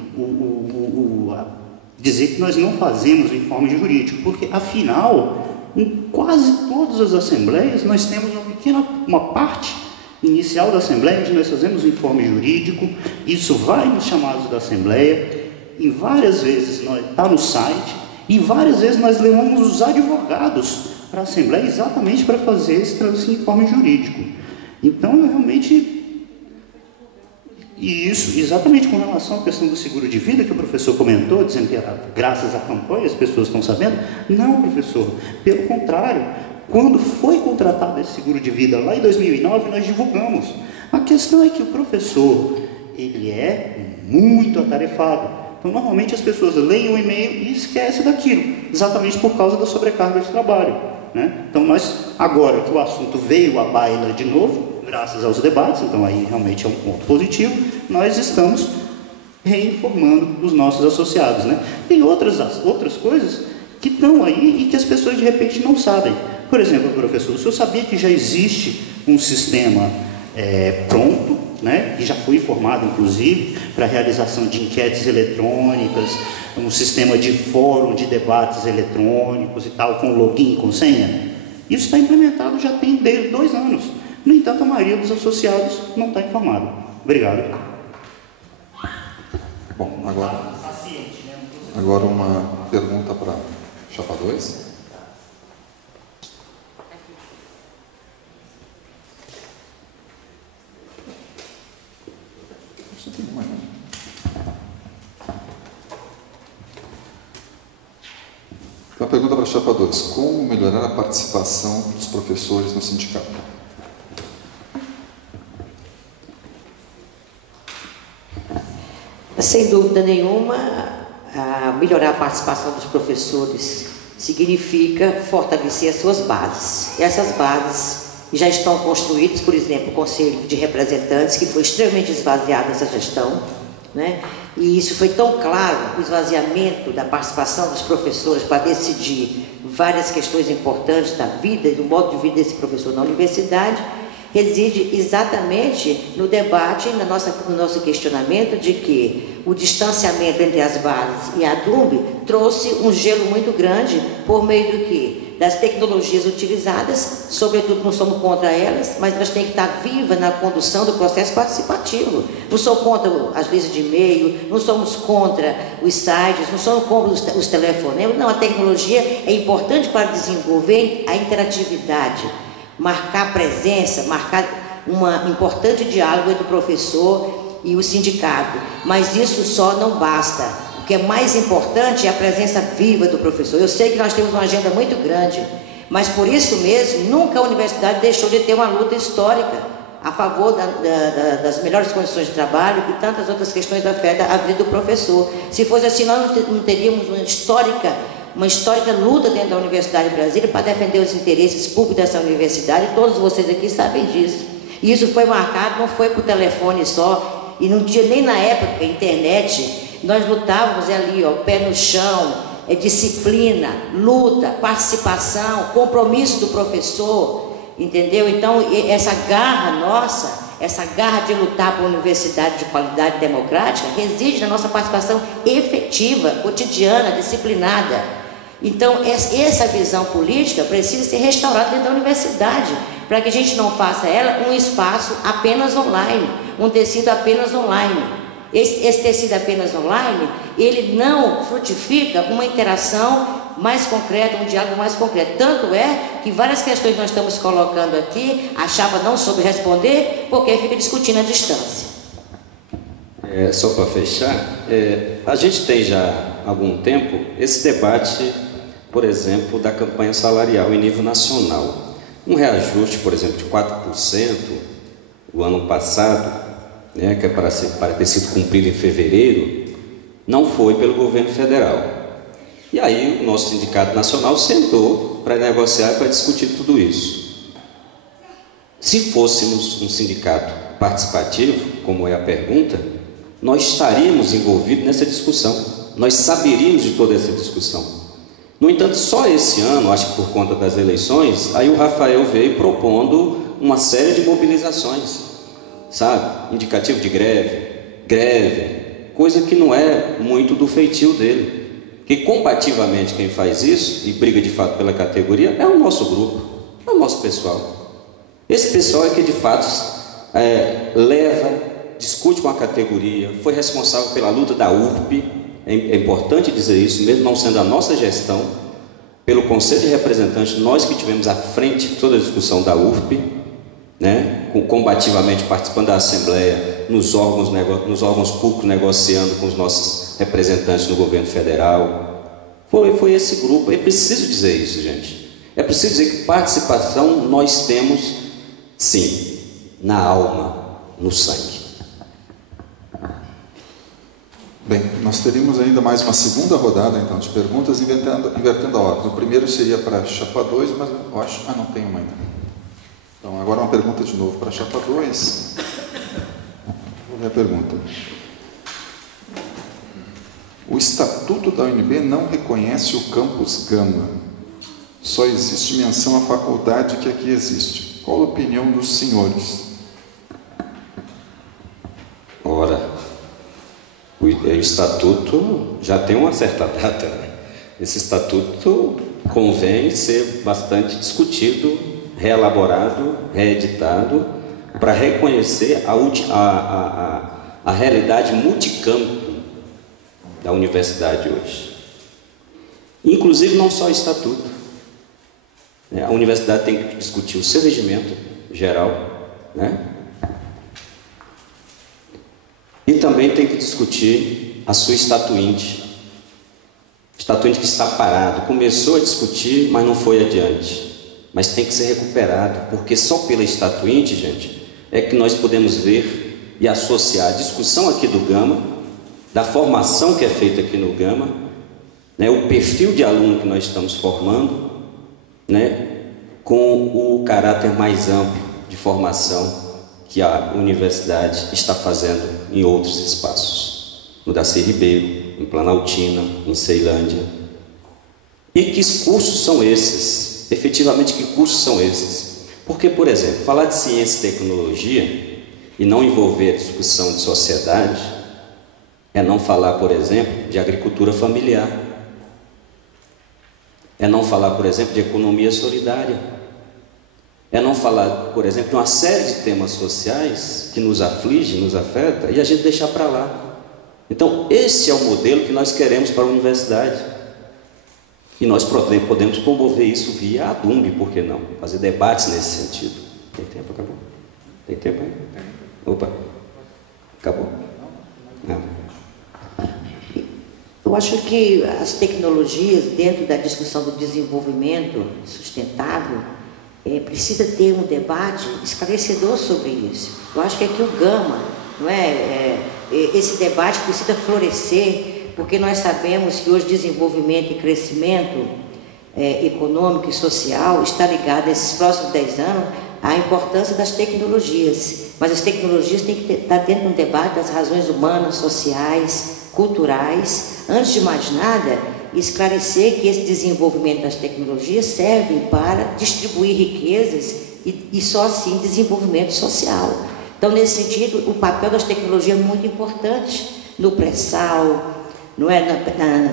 dizer que nós não fazemos o informe jurídico, porque, afinal, em quase todas as assembleias, nós temos uma parte inicial da assembleia, onde nós fazemos o informe jurídico, isso vai nos chamados da assembleia, e várias vezes está no site, e várias vezes nós levamos os advogados para a assembleia exatamente para fazer esse informe jurídico. Então, eu realmente... E isso, exatamente com relação à questão do seguro de vida, que o professor comentou, dizendo que era graças à campanha as pessoas estão sabendo. Não, professor, pelo contrário, quando foi contratado esse seguro de vida lá em 2009, nós divulgamos. A questão é que o professor, ele é muito atarefado. Então, normalmente as pessoas leem o e-mail e esquecem daquilo, exatamente por causa da sobrecarga de trabalho, né? Então, nós, agora que o assunto veio à baila de novo, graças aos debates, então aí realmente é um ponto positivo, nós estamos reinformando os nossos associados, né? Tem outras coisas que estão aí e que as pessoas de repente não sabem. Por exemplo, professor, o senhor sabia que já existe um sistema pronto, né, que já foi informado inclusive para a realização de enquetes eletrônicas, um sistema de fórum de debates eletrônicos e tal, com login e com senha? Isso está implementado já tem 2 anos. No entanto, a maioria dos associados não está informada. Obrigado. Bom, agora uma pergunta para chapa 2. Então, a pergunta para a chapa 2. Como melhorar a participação dos professores no sindicato? Sem dúvida nenhuma, melhorar a participação dos professores significa fortalecer as suas bases. E essas bases já estão construídas, por exemplo, o Conselho de Representantes, que foi extremamente esvaziado nessa gestão, né? E isso foi tão claro, o esvaziamento da participação dos professores para decidir várias questões importantes da vida e do modo de vida desse professor na universidade, reside exatamente no debate, no nosso questionamento de que o distanciamento entre as bases e a DUMB trouxe um gelo muito grande por meio do quê? Das tecnologias utilizadas, sobretudo não somos contra elas, mas elas têm que estar vivas na condução do processo participativo. Não sou contra as listas de e-mail, não somos contra os sites, não somos contra os telefonemas. Não, a tecnologia é importante para desenvolver a interatividade, marcar presença, marcar um importante diálogo entre o professor e o sindicato. Mas isso só não basta. O que é mais importante é a presença viva do professor. Eu sei que nós temos uma agenda muito grande, mas por isso mesmo, nunca a universidade deixou de ter uma luta histórica a favor das melhores condições de trabalho e tantas outras questões da vida do professor. Se fosse assim, nós não teríamos uma histórica luta dentro da Universidade de Brasília para defender os interesses públicos dessa universidade, e todos vocês aqui sabem disso. E isso foi marcado, não foi por telefone só, e não tinha nem na época internet. Nós lutávamos ali, ó, pé no chão, disciplina, luta, participação, compromisso do professor, entendeu? Então, essa garra nossa, essa garra de lutar por uma universidade de qualidade democrática, reside na nossa participação efetiva, cotidiana, disciplinada. Então, essa visão política precisa ser restaurada dentro da universidade, para que a gente não faça ela um espaço apenas online, um tecido apenas online. Esse tecido apenas online, ele não frutifica uma interação mais concreta, um diálogo mais concreto. Tanto é que várias questões que nós estamos colocando aqui, a chapa não soube responder, porque fica discutindo à distância. Só para fechar, a gente tem já há algum tempo esse debate, por exemplo, da campanha salarial em nível nacional. Um reajuste, por exemplo, de 4% o ano passado, né, que é para ter sido cumprido em fevereiro, não foi pelo governo federal. E aí o nosso sindicato nacional sentou para negociar e para discutir tudo isso. Se fôssemos um sindicato participativo, como é a pergunta, nós estaríamos envolvidos nessa discussão, nós saberíamos de toda essa discussão. No entanto, só esse ano, acho que por conta das eleições, aí o Rafael veio propondo uma série de mobilizações, sabe? Indicativo de greve, coisa que não é muito do feitio dele. Que combativamente quem faz isso, e briga de fato pela categoria, é o nosso grupo, é o nosso pessoal. Esse pessoal é que de fato discute com a categoria, foi responsável pela luta da URP, é importante dizer isso, mesmo não sendo a nossa gestão, pelo Conselho de Representantes, nós que tivemos à frente de toda a discussão da URP, né, combativamente participando da Assembleia, nos órgãos públicos, negociando com os nossos representantes no governo federal. Foi esse grupo. É preciso dizer isso, gente. É preciso dizer que participação nós temos, sim, na alma, no sangue. Bem, nós teríamos ainda mais uma segunda rodada, então, de perguntas, invertendo a ordem. O primeiro seria para a chapa 2, mas eu acho... não tem uma ainda. Então, agora uma pergunta de novo para a chapa 2. Vou ver a pergunta. O Estatuto da UNB não reconhece o campus Gama. Só existe menção à faculdade que aqui existe. Qual a opinião dos senhores? Ora, o Estatuto já tem uma certa data, né? Esse Estatuto convém ser bastante discutido, reelaborado, reeditado, para reconhecer a realidade multicampo da universidade hoje. Inclusive não só o Estatuto. A universidade tem que discutir o seu regimento geral, né? E também tem que discutir a sua estatuinte. Estatuinte que está parado. Começou a discutir, mas não foi adiante. Mas tem que ser recuperado, porque só pela estatuinte, gente, é que nós podemos ver e associar a discussão aqui do Gama, da formação que é feita aqui no Gama, né, o perfil de aluno que nós estamos formando, né, com o caráter mais amplo de formação que a universidade está fazendo em outros espaços, no Darcy Ribeiro, em Planaltina, em Ceilândia. E que cursos são esses? Efetivamente, que cursos são esses? Porque, por exemplo, falar de ciência e tecnologia e não envolver a discussão de sociedade é não falar, por exemplo, de agricultura familiar, é não falar, por exemplo, de economia solidária, é não falar, por exemplo, de uma série de temas sociais que nos aflige, nos afeta, e a gente deixar para lá. Então, esse é o modelo que nós queremos para a universidade. E nós podemos promover isso via ADUMB, por que não? Fazer debates nesse sentido. Tem tempo? Acabou? Tem tempo ainda? Opa! Acabou? Não. Eu acho que as tecnologias, dentro da discussão do desenvolvimento sustentável, precisa ter um debate esclarecedor sobre isso. Eu acho que aqui o Gama, não é? Esse debate precisa florescer, porque nós sabemos que hoje desenvolvimento e crescimento econômico e social está ligado, nesses próximos 10 anos, à importância das tecnologias. Mas as tecnologias têm que estar dentro de um debate das razões humanas, sociais, culturais. Antes de mais nada, esclarecer que esse desenvolvimento das tecnologias serve para distribuir riquezas e só assim desenvolvimento social. Então, nesse sentido, o papel das tecnologias é muito importante no pré-sal, não é?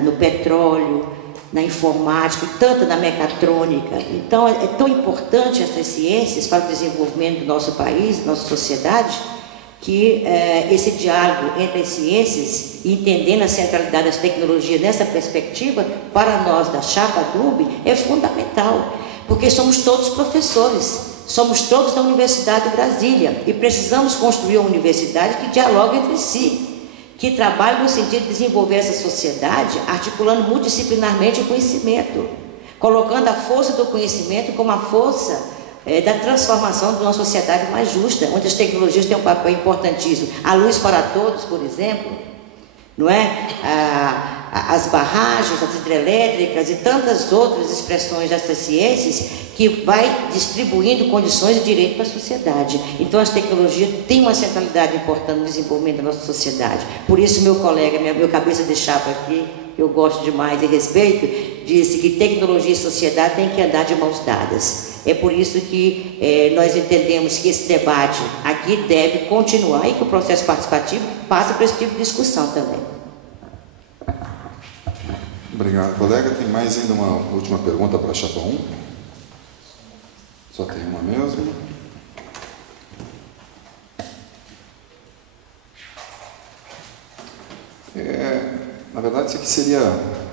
No petróleo, na informática, tanto na mecatrônica. Então, é tão importante essas ciências para o desenvolvimento do nosso país, da nossa sociedade, que esse diálogo entre as ciências, entendendo a centralidade das tecnologias nessa perspectiva, para nós da chapa ADUMB, é fundamental, porque somos todos professores, somos todos da Universidade de Brasília e precisamos construir uma universidade que dialogue entre si, que trabalhe no sentido de desenvolver essa sociedade, articulando multidisciplinarmente o conhecimento, colocando a força do conhecimento como a força da transformação de uma sociedade mais justa, onde as tecnologias têm um papel importantíssimo. A luz para todos, por exemplo, não é? As barragens, as hidrelétricas e tantas outras expressões dessas ciências que vai distribuindo condições de direito para a sociedade. Então, as tecnologias têm uma centralidade importante no desenvolvimento da nossa sociedade. Por isso, meu colega, meu cabeça de chapa aqui, que eu gosto demais e respeito, disse que tecnologia e sociedade têm que andar de mãos dadas. É por isso que nós entendemos que esse debate aqui deve continuar e que o processo participativo passa por esse tipo de discussão também. Obrigado, colega. Tem mais ainda uma última pergunta para a chapa 1? Só tem uma mesmo. Na verdade, isso aqui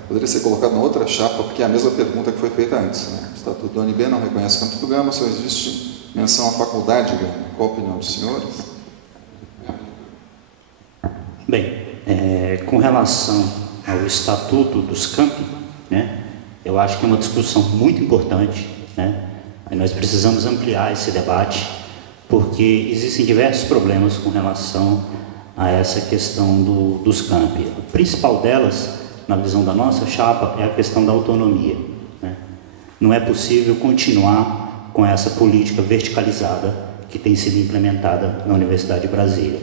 poderia ser colocado na outra chapa, porque é a mesma pergunta que foi feita antes, né? O Estatuto da UNB não reconhece o Campo do Gama, só existe menção à faculdade de Gama. Qual a opinião dos senhores? Bem, com relação ao Estatuto dos Campi, né, eu acho que é uma discussão muito importante, né? Nós precisamos ampliar esse debate, porque existem diversos problemas com relação a essa questão dos campi. O principal delas, na visão da nossa chapa, é a questão da autonomia, né? Não é possível continuar com essa política verticalizada que tem sido implementada na Universidade de Brasília.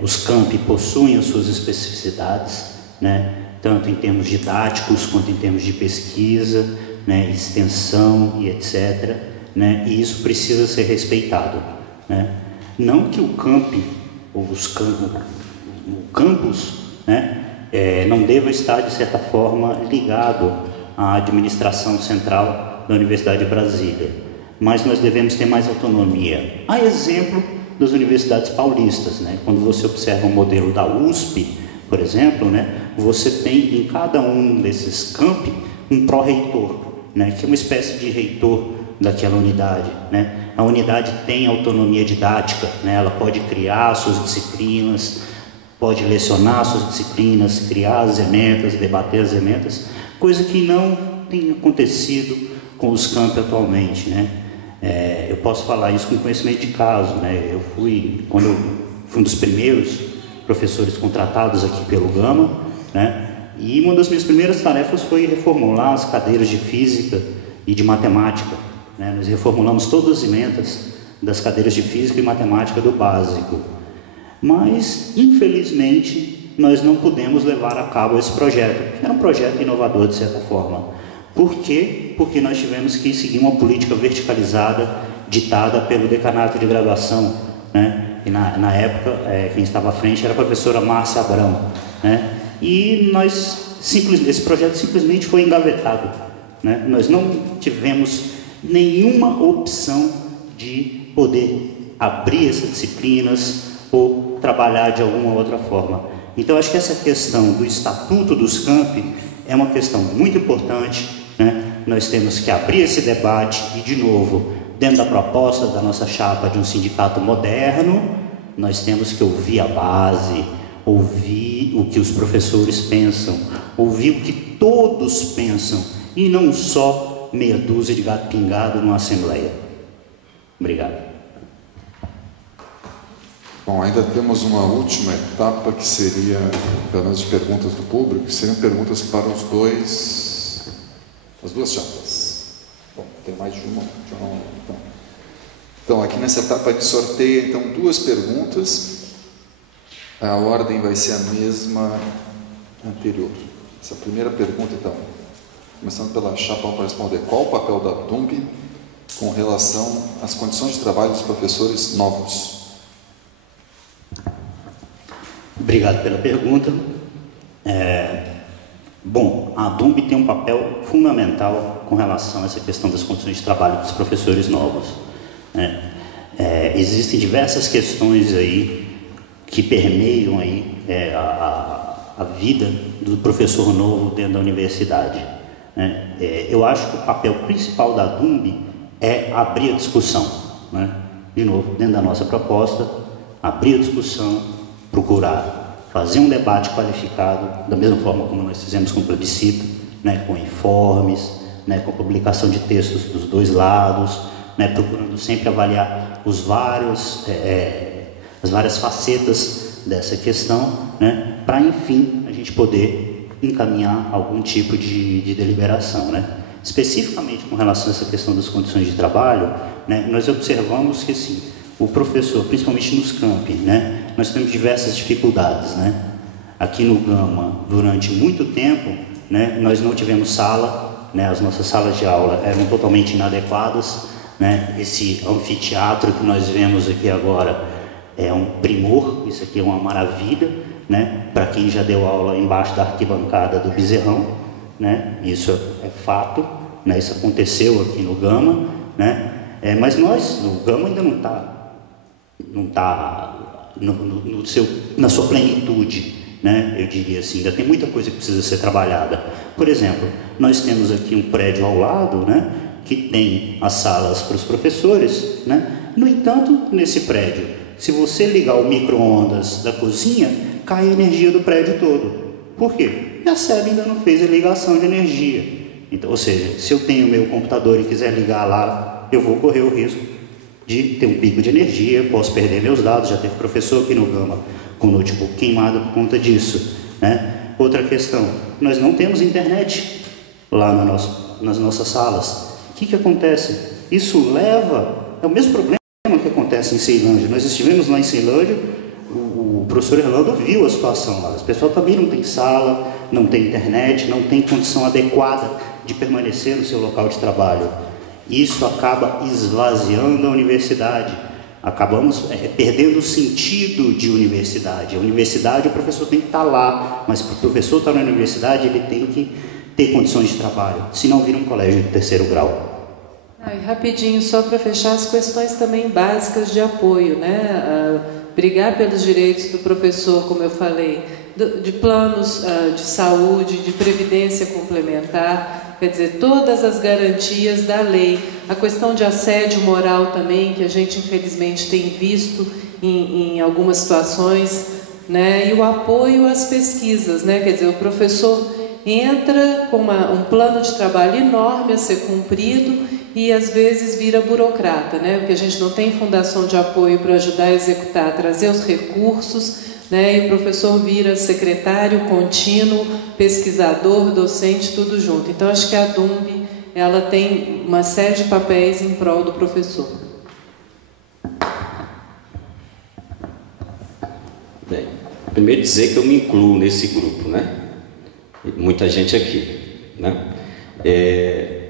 Os campi possuem as suas especificidades, né? Tanto em termos didáticos quanto em termos de pesquisa, né? Extensão e etc., né? E isso precisa ser respeitado, né? Não que o campi ou o campus, né, não deva estar, de certa forma, ligado à administração central da Universidade de Brasília, mas nós devemos ter mais autonomia. A exemplo das universidades paulistas, né? Quando você observa o modelo da USP, por exemplo, né, você tem em cada um desses campi um pró-reitor, né, que é uma espécie de reitor daquela unidade, né? A unidade tem autonomia didática, né? Ela pode criar suas disciplinas, pode lecionar suas disciplinas, criar as ementas, debater as ementas, coisa que não tem acontecido com os campi atualmente, né? Eu posso falar isso com conhecimento de caso, né? Quando eu fui um dos primeiros professores contratados aqui pelo Gama, né? E uma das minhas primeiras tarefas foi reformular as cadeiras de física e de matemática, né? Nós reformulamos todas as ementas das cadeiras de física e matemática do básico, mas infelizmente nós não pudemos levar a cabo esse projeto, que era um projeto inovador de certa forma. Por quê? Porque nós tivemos que seguir uma política verticalizada ditada pelo decanato de graduação, né? E na época quem estava à frente era a professora Márcia Abrão, né? E esse projeto simplesmente foi engavetado, né? Nós não tivemos nenhuma opção de poder abrir essas disciplinas ou trabalhar de alguma outra forma. Então, acho que essa questão do Estatuto dos Campi é uma questão muito importante, né? Nós temos que abrir esse debate e, de novo, dentro da proposta da nossa chapa de um sindicato moderno, nós temos que ouvir a base, ouvir o que os professores pensam, ouvir o que todos pensam, e não só meia dúzia de gato pingado numa assembleia. Obrigado. Bom, ainda temos uma última etapa que seria, pelo menos de perguntas do público, que seriam perguntas para as duas chapas. Bom, tem mais de uma. Então, aqui nessa etapa de sorteio, então, 2 perguntas. A ordem vai ser a mesma anterior. Essa primeira pergunta, então, começando pela chapa 1 para responder: qual o papel da DUMB com relação às condições de trabalho dos professores novos? Obrigado pela pergunta. Bom, a DUMB tem um papel fundamental com relação a essa questão das condições de trabalho dos professores novos, né? Existem diversas questões aí que permeiam aí a vida do professor novo dentro da universidade, né? Eu acho que o papel principal da DUMB é abrir a discussão, né? De novo, dentro da nossa proposta, abrir a discussão, procurar fazer um debate qualificado, da mesma forma como nós fizemos com o plebiscito, né? Com informes, né? Com a publicação de textos dos dois lados, né, procurando sempre avaliar as várias facetas dessa questão, né, para, enfim, a gente poder encaminhar algum tipo de deliberação, né. Especificamente com relação a essa questão das condições de trabalho, né, nós observamos que, assim, o professor, principalmente nos campi, né, nós temos diversas dificuldades, né. Aqui no Gama, durante muito tempo, né, nós não tivemos sala, né, as nossas salas de aula eram totalmente inadequadas, né, esse anfiteatro que nós vemos aqui agora é um primor, isso aqui é uma maravilha, né, para quem já deu aula embaixo da arquibancada do Bezerrão, né, isso é fato, né, isso aconteceu aqui no Gama, né, mas nós, no Gama ainda não está na sua plenitude, né, eu diria assim, ainda tem muita coisa que precisa ser trabalhada. Por exemplo, nós temos aqui um prédio ao lado, né, que tem as salas para os professores, né, no entanto, nesse prédio, se você ligar o micro-ondas da cozinha, cai a energia do prédio todo. Por quê? Porque a SEB ainda não fez a ligação de energia. Então, ou seja, se eu tenho meu computador e quiser ligar lá, eu vou correr o risco de ter um pico de energia, posso perder meus dados. Já teve professor aqui no Gama com o notebook queimado por conta disso, né? Outra questão, nós não temos internet lá nas nossas salas. O que acontece? Isso é o mesmo problema que acontece em Ceilândia. Nós estivemos lá em Ceilândia, o professor Orlando viu a situação lá. As pessoas também não têm sala, não tem internet, não tem condição adequada de permanecer no seu local de trabalho. Isso acaba esvaziando a universidade. Acabamos perdendo o sentido de universidade. A universidade, o professor tem que estar lá, mas para o professor estar na universidade, ele tem que ter condições de trabalho, senão vira um colégio de terceiro grau. E rapidinho, só para fechar, as questões também básicas de apoio, né? Brigar pelos direitos do professor, como eu falei, de planos de saúde, de previdência complementar, quer dizer, todas as garantias da lei. A questão de assédio moral também, que a gente infelizmente tem visto em algumas situações, né? E o apoio às pesquisas, né? Quer dizer, o professor entra com um plano de trabalho enorme a ser cumprido e às vezes vira burocrata, né? Porque a gente não tem fundação de apoio para ajudar a executar, a trazer os recursos, né? E o professor vira secretário contínuo, pesquisador, docente, tudo junto. Então, acho que a DUMB, ela tem uma série de papéis em prol do professor. Bem, primeiro dizer que eu me incluo nesse grupo, né? Muita gente aqui, né?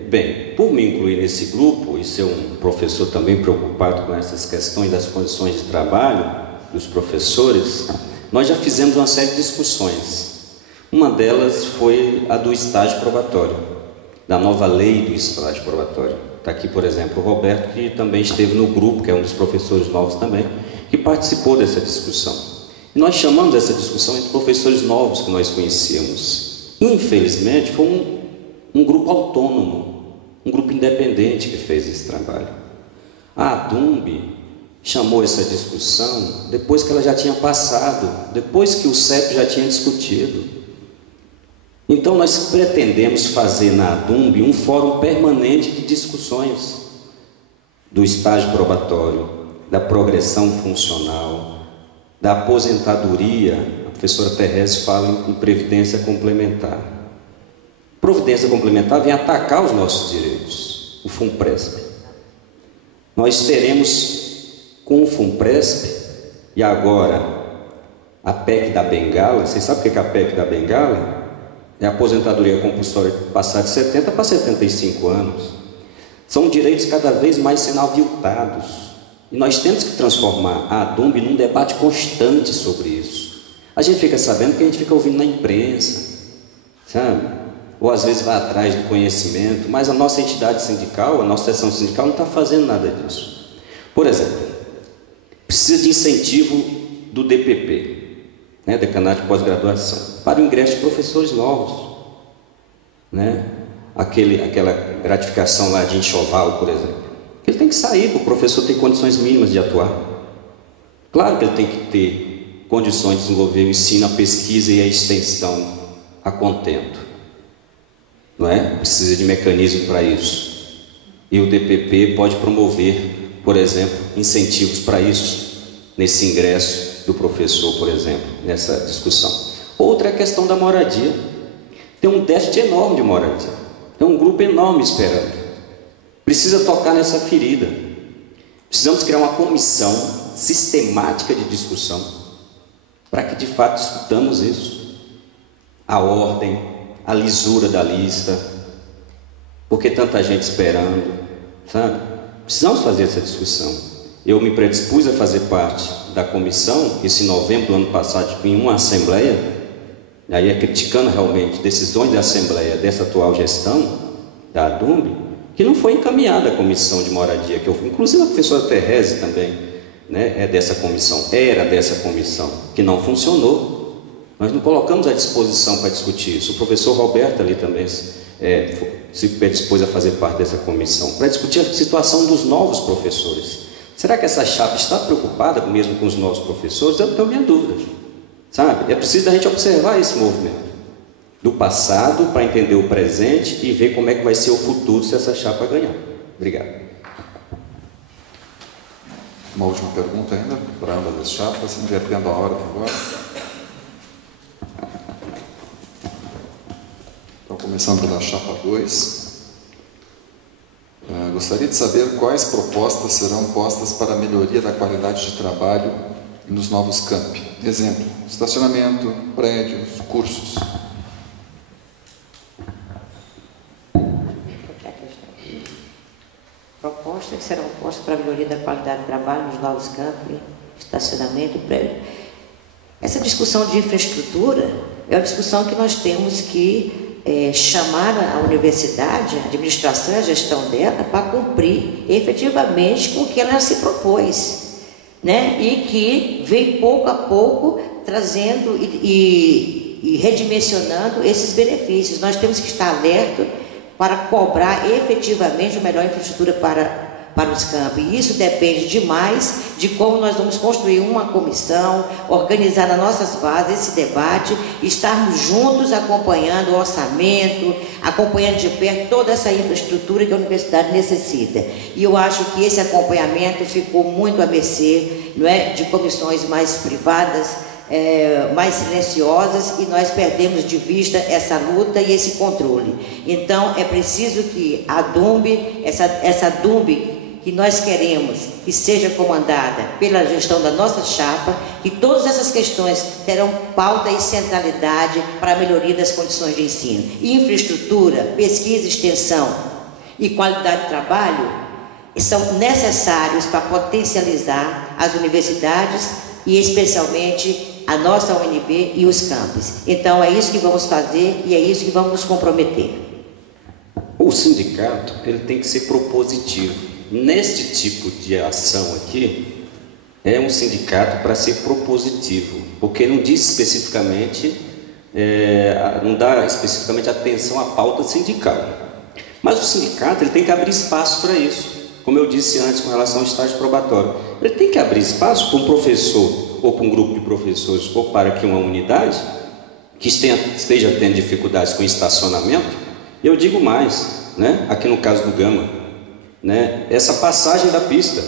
Bem, por me incluir nesse grupo e ser um professor também preocupado com essas questões das condições de trabalho dos professores, nós já fizemos uma série de discussões. Uma delas foi a do estágio probatório, da nova lei do estágio probatório. Está aqui, por exemplo, o Roberto, que também esteve no grupo, que é um dos professores novos também, que participou dessa discussão. E nós chamamos essa discussão entre professores novos que nós conhecíamos. Infelizmente, foi um grupo autônomo, um grupo independente que fez esse trabalho. A DUMB chamou essa discussão depois que ela já tinha passado, depois que o CEP já tinha discutido. Então nós pretendemos fazer na DUMB um fórum permanente de discussões do estágio probatório, da progressão funcional, da aposentadoria. A professora Terese fala em previdência complementar. Providência complementar vem atacar os nossos direitos, o FUNPRESP. Nós teremos com o FUNPRESP e agora a PEC da Bengala. Vocês sabem o que é a PEC da Bengala? É a aposentadoria compulsória passar de 70 para 75 anos. São direitos cada vez mais sendo aviltados. E nós temos que transformar a DUMB num debate constante sobre isso. A gente fica sabendo que a gente fica ouvindo na imprensa, sabe? Ou às vezes vai atrás do conhecimento, mas a nossa entidade sindical, a nossa seção sindical não está fazendo nada disso. Por exemplo, precisa de incentivo do DPP, né, Decanato de Pós-Graduação, para o ingresso de professores novos, né? Aquela gratificação lá de enxoval, por exemplo. Ele tem que sair, para o professor ter condições mínimas de atuar. Claro que ele tem que ter condições de desenvolver o ensino, a pesquisa e a extensão a contento. Não é? Precisa de mecanismo para isso. E o DPP pode promover, por exemplo, incentivos para isso, nesse ingresso do professor, por exemplo, nessa discussão. Outra é a questão da moradia. Tem um déficit enorme de moradia. Tem um grupo enorme esperando. Precisa tocar nessa ferida. Precisamos criar uma comissão sistemática de discussão para que de fato discutamos isso. A ordem, a lisura da lista, por que tanta gente esperando, sabe? Precisamos fazer essa discussão. Eu me predispus a fazer parte da comissão, esse novembro do ano passado, em uma assembleia, aí é criticando realmente decisões da assembleia dessa atual gestão, da ADUMB, que não foi encaminhada à comissão de moradia, que eu fui, inclusive a professora Terese também, né, é dessa comissão, era dessa comissão, que não funcionou. Nós não colocamos à disposição para discutir isso. O professor Roberto ali também se predispôs a fazer parte dessa comissão, para discutir a situação dos novos professores. Será que essa chapa está preocupada mesmo com os novos professores? Eu tenho minha dúvida, sabe? É preciso a gente observar esse movimento do passado para entender o presente e ver como é que vai ser o futuro se essa chapa ganhar. Obrigado. Uma última pergunta ainda para ambas as chapas, invertendo a hora agora. Então, começando pela chapa 2. Gostaria de saber quais propostas serão postas para a melhoria da qualidade de trabalho nos novos campi. Exemplo, estacionamento, prédios, cursos. Propostas que serão postas para a melhoria da qualidade de trabalho nos novos campi, estacionamento, prédio. Essa discussão de infraestrutura é uma discussão que nós temos que chamar a universidade, a administração e a gestão dela para cumprir efetivamente com o que ela se propôs, né? E que vem pouco a pouco trazendo e redimensionando esses benefícios. Nós temos que estar alertos para cobrar efetivamente a melhor infraestrutura para os campos. E isso depende demais de como nós vamos construir uma comissão, organizar nas nossas bases esse debate, estarmos juntos acompanhando o orçamento, acompanhando de perto toda essa infraestrutura que a universidade necessita. E eu acho que esse acompanhamento ficou muito à mercê, não é, de comissões mais privadas, mais silenciosas, e nós perdemos de vista essa luta e esse controle. Então é preciso que a DUMB, essa DUMB que nós queremos que seja comandada pela gestão da nossa chapa, que todas essas questões terão pauta e centralidade para a melhoria das condições de ensino. Infraestrutura, pesquisa, extensão e qualidade de trabalho são necessários para potencializar as universidades e especialmente a nossa UNB e os campos. Então é isso que vamos fazer e é isso que vamos nos comprometer. O sindicato ele tem que ser propositivo. Neste tipo de ação aqui, é um sindicato para ser propositivo, porque não diz especificamente, não dá especificamente atenção à pauta sindical. Mas o sindicato ele tem que abrir espaço para isso. Como eu disse antes com relação ao estágio probatório, ele tem que abrir espaço para um professor ou para um grupo de professores ou para que uma unidade que esteja tendo dificuldades com estacionamento. Eu digo mais, né? Aqui no caso do Gama, né? Essa passagem da pista,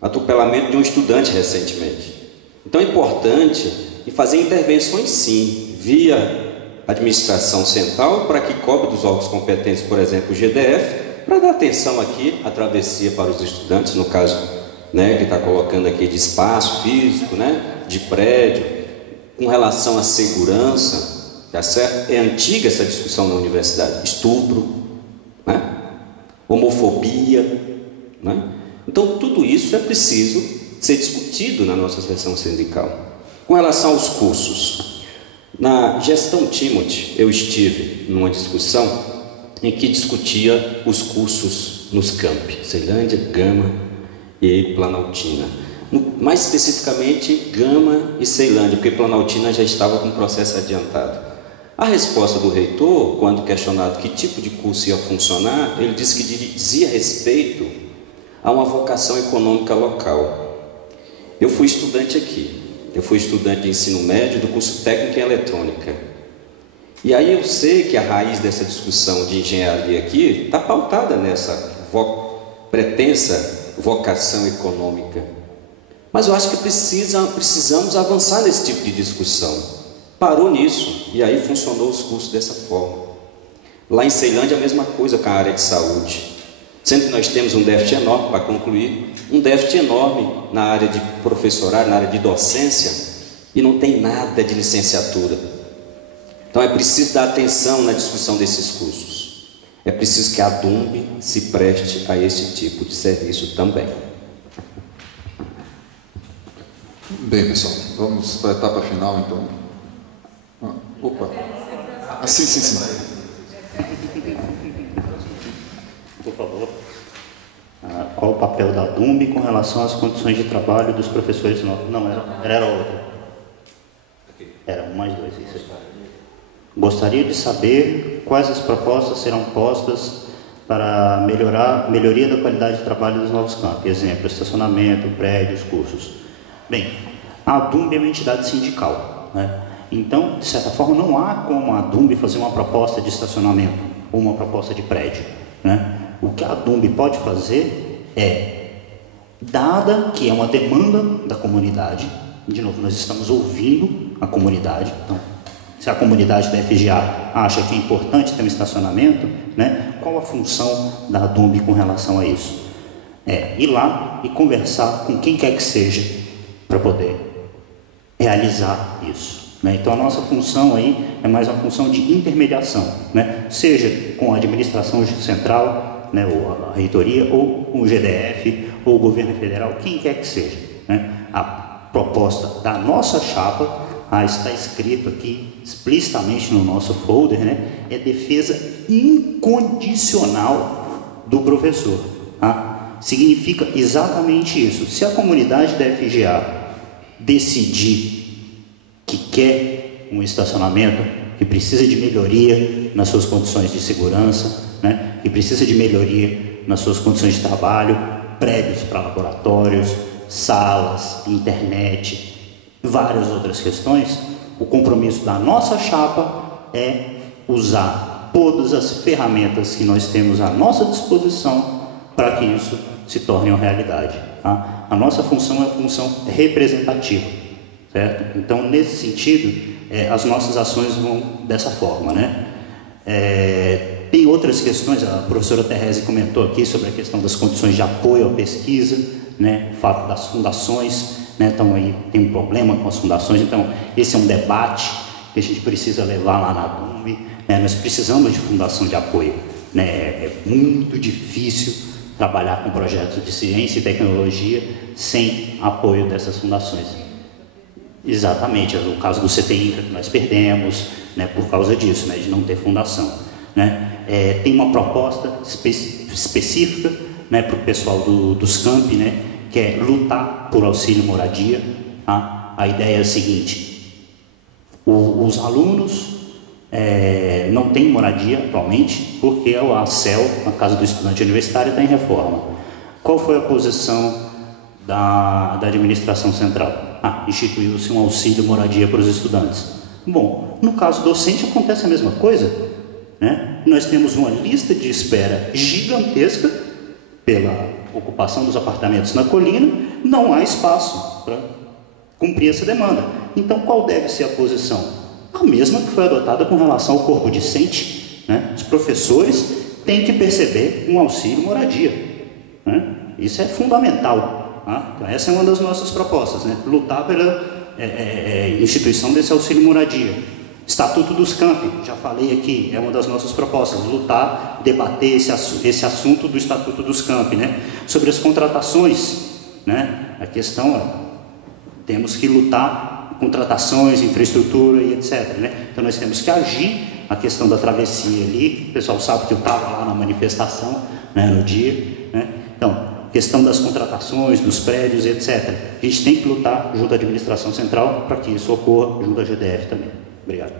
atropelamento de um estudante recentemente. Então é importante fazer intervenções sim, via administração central, para que cobre dos órgãos competentes, por exemplo, o GDF, para dar atenção aqui à travessia para os estudantes, no caso, né, que está colocando aqui de espaço físico, né, de prédio, com relação à segurança, tá certo? É antiga essa discussão na universidade, estupro, né? Homofobia, né? Então tudo isso é preciso ser discutido na nossa seção sindical. Com relação aos cursos, na gestão Timothy eu estive numa discussão em que discutia os cursos nos campi, Ceilândia, Gama e Planaltina. Mais especificamente Gama e Ceilândia, porque Planaltina já estava com o processo adiantado. A resposta do reitor, quando questionado que tipo de curso ia funcionar, ele disse que dizia respeito a uma vocação econômica local. Eu fui estudante aqui, eu fui estudante de ensino médio do curso técnico em eletrônica. E aí eu sei que a raiz dessa discussão de engenharia aqui está pautada nessa pretensa vocação econômica. Mas eu acho que precisamos avançar nesse tipo de discussão. Parou nisso, e aí funcionou os cursos dessa forma. Lá em Ceilândia, a mesma coisa com a área de saúde. Sendo que nós temos um déficit enorme, para concluir, um déficit enorme na área de professorado, na área de docência, e não tem nada de licenciatura. Então é preciso dar atenção na discussão desses cursos. É preciso que a DUMB se preste a esse tipo de serviço também. Bem, pessoal, vamos para a etapa final, então. Opa! Sim. Por favor. Qual o papel da DUMB com relação às condições de trabalho dos professores novos? Não, era outra. Era um mais dois, isso aí. Gostaria de saber quais as propostas serão postas para melhoria da qualidade de trabalho dos novos campos. Exemplo, estacionamento, prédios, cursos. Bem, a DUMB é uma entidade sindical, né? Então, de certa forma, não há como a DUMB fazer uma proposta de estacionamento ou uma proposta de prédio, né? O que a DUMB pode fazer é, dada que é uma demanda da comunidade, de novo, nós estamos ouvindo a comunidade, então, se a comunidade da FGA acha que é importante ter um estacionamento, né, qual a função da DUMB com relação a isso? É ir lá e conversar com quem quer que seja para poder realizar isso, né? Então a nossa função aí é mais uma função de intermediação, né? Seja com a administração central, né, ou a reitoria, ou com o GDF, ou o governo federal, quem quer que seja, né? A proposta da nossa chapa, está escrito aqui explicitamente no nosso folder, né, é defesa incondicional do professor, tá? Significa exatamente isso. Se a comunidade da FGA decidir que quer um estacionamento, que precisa de melhoria nas suas condições de segurança, né, que precisa de melhoria nas suas condições de trabalho, prédios para laboratórios, salas, internet, várias outras questões, o compromisso da nossa chapa é usar todas as ferramentas que nós temos à nossa disposição para que isso se torne uma realidade, tá? A nossa função é a função representativa, certo? Então, nesse sentido, as nossas ações vão dessa forma, né? Tem outras questões, a professora Therese comentou aqui sobre a questão das condições de apoio à pesquisa, né? O fato das fundações, né? Então aí tem um problema com as fundações, então esse é um debate que a gente precisa levar lá na DUMB, né? Nós precisamos de fundação de apoio, né? É muito difícil trabalhar com projetos de ciência e tecnologia sem apoio dessas fundações. Exatamente, o caso do CTI que nós perdemos, né, por causa disso, né, de não ter fundação, né? Tem uma proposta específica, né, para o pessoal dos campi, né, que é lutar por auxílio moradia, tá? A ideia é a seguinte: os alunos não têm moradia atualmente porque a ACEL, a Casa do Estudante Universitário, está em reforma. Qual foi a posição da administração central? Instituiu-se um auxílio moradia para os estudantes. Bom, no caso docente acontece a mesma coisa, né? Nós temos uma lista de espera gigantesca pela ocupação dos apartamentos na colina, não há espaço para cumprir essa demanda. Então, qual deve ser a posição? A mesma que foi adotada com relação ao corpo docente, né? Os professores têm que perceber um auxílio moradia, né? Isso é fundamental. Tá? Então, essa é uma das nossas propostas, né? Lutar pela instituição desse auxílio moradia. Estatuto dos campi, já falei aqui, é uma das nossas propostas, lutar, debater esse assunto do Estatuto dos campi, né? Sobre as contratações, né? A questão é, temos que lutar, contratações, infraestrutura e etc, né? Então nós temos que agir. A questão da travessia ali, o pessoal sabe que eu estava lá na manifestação, né, no dia, né? Então, questão das contratações, dos prédios, etc. A gente tem que lutar junto à administração central para que isso ocorra junto à GDF também. Obrigado.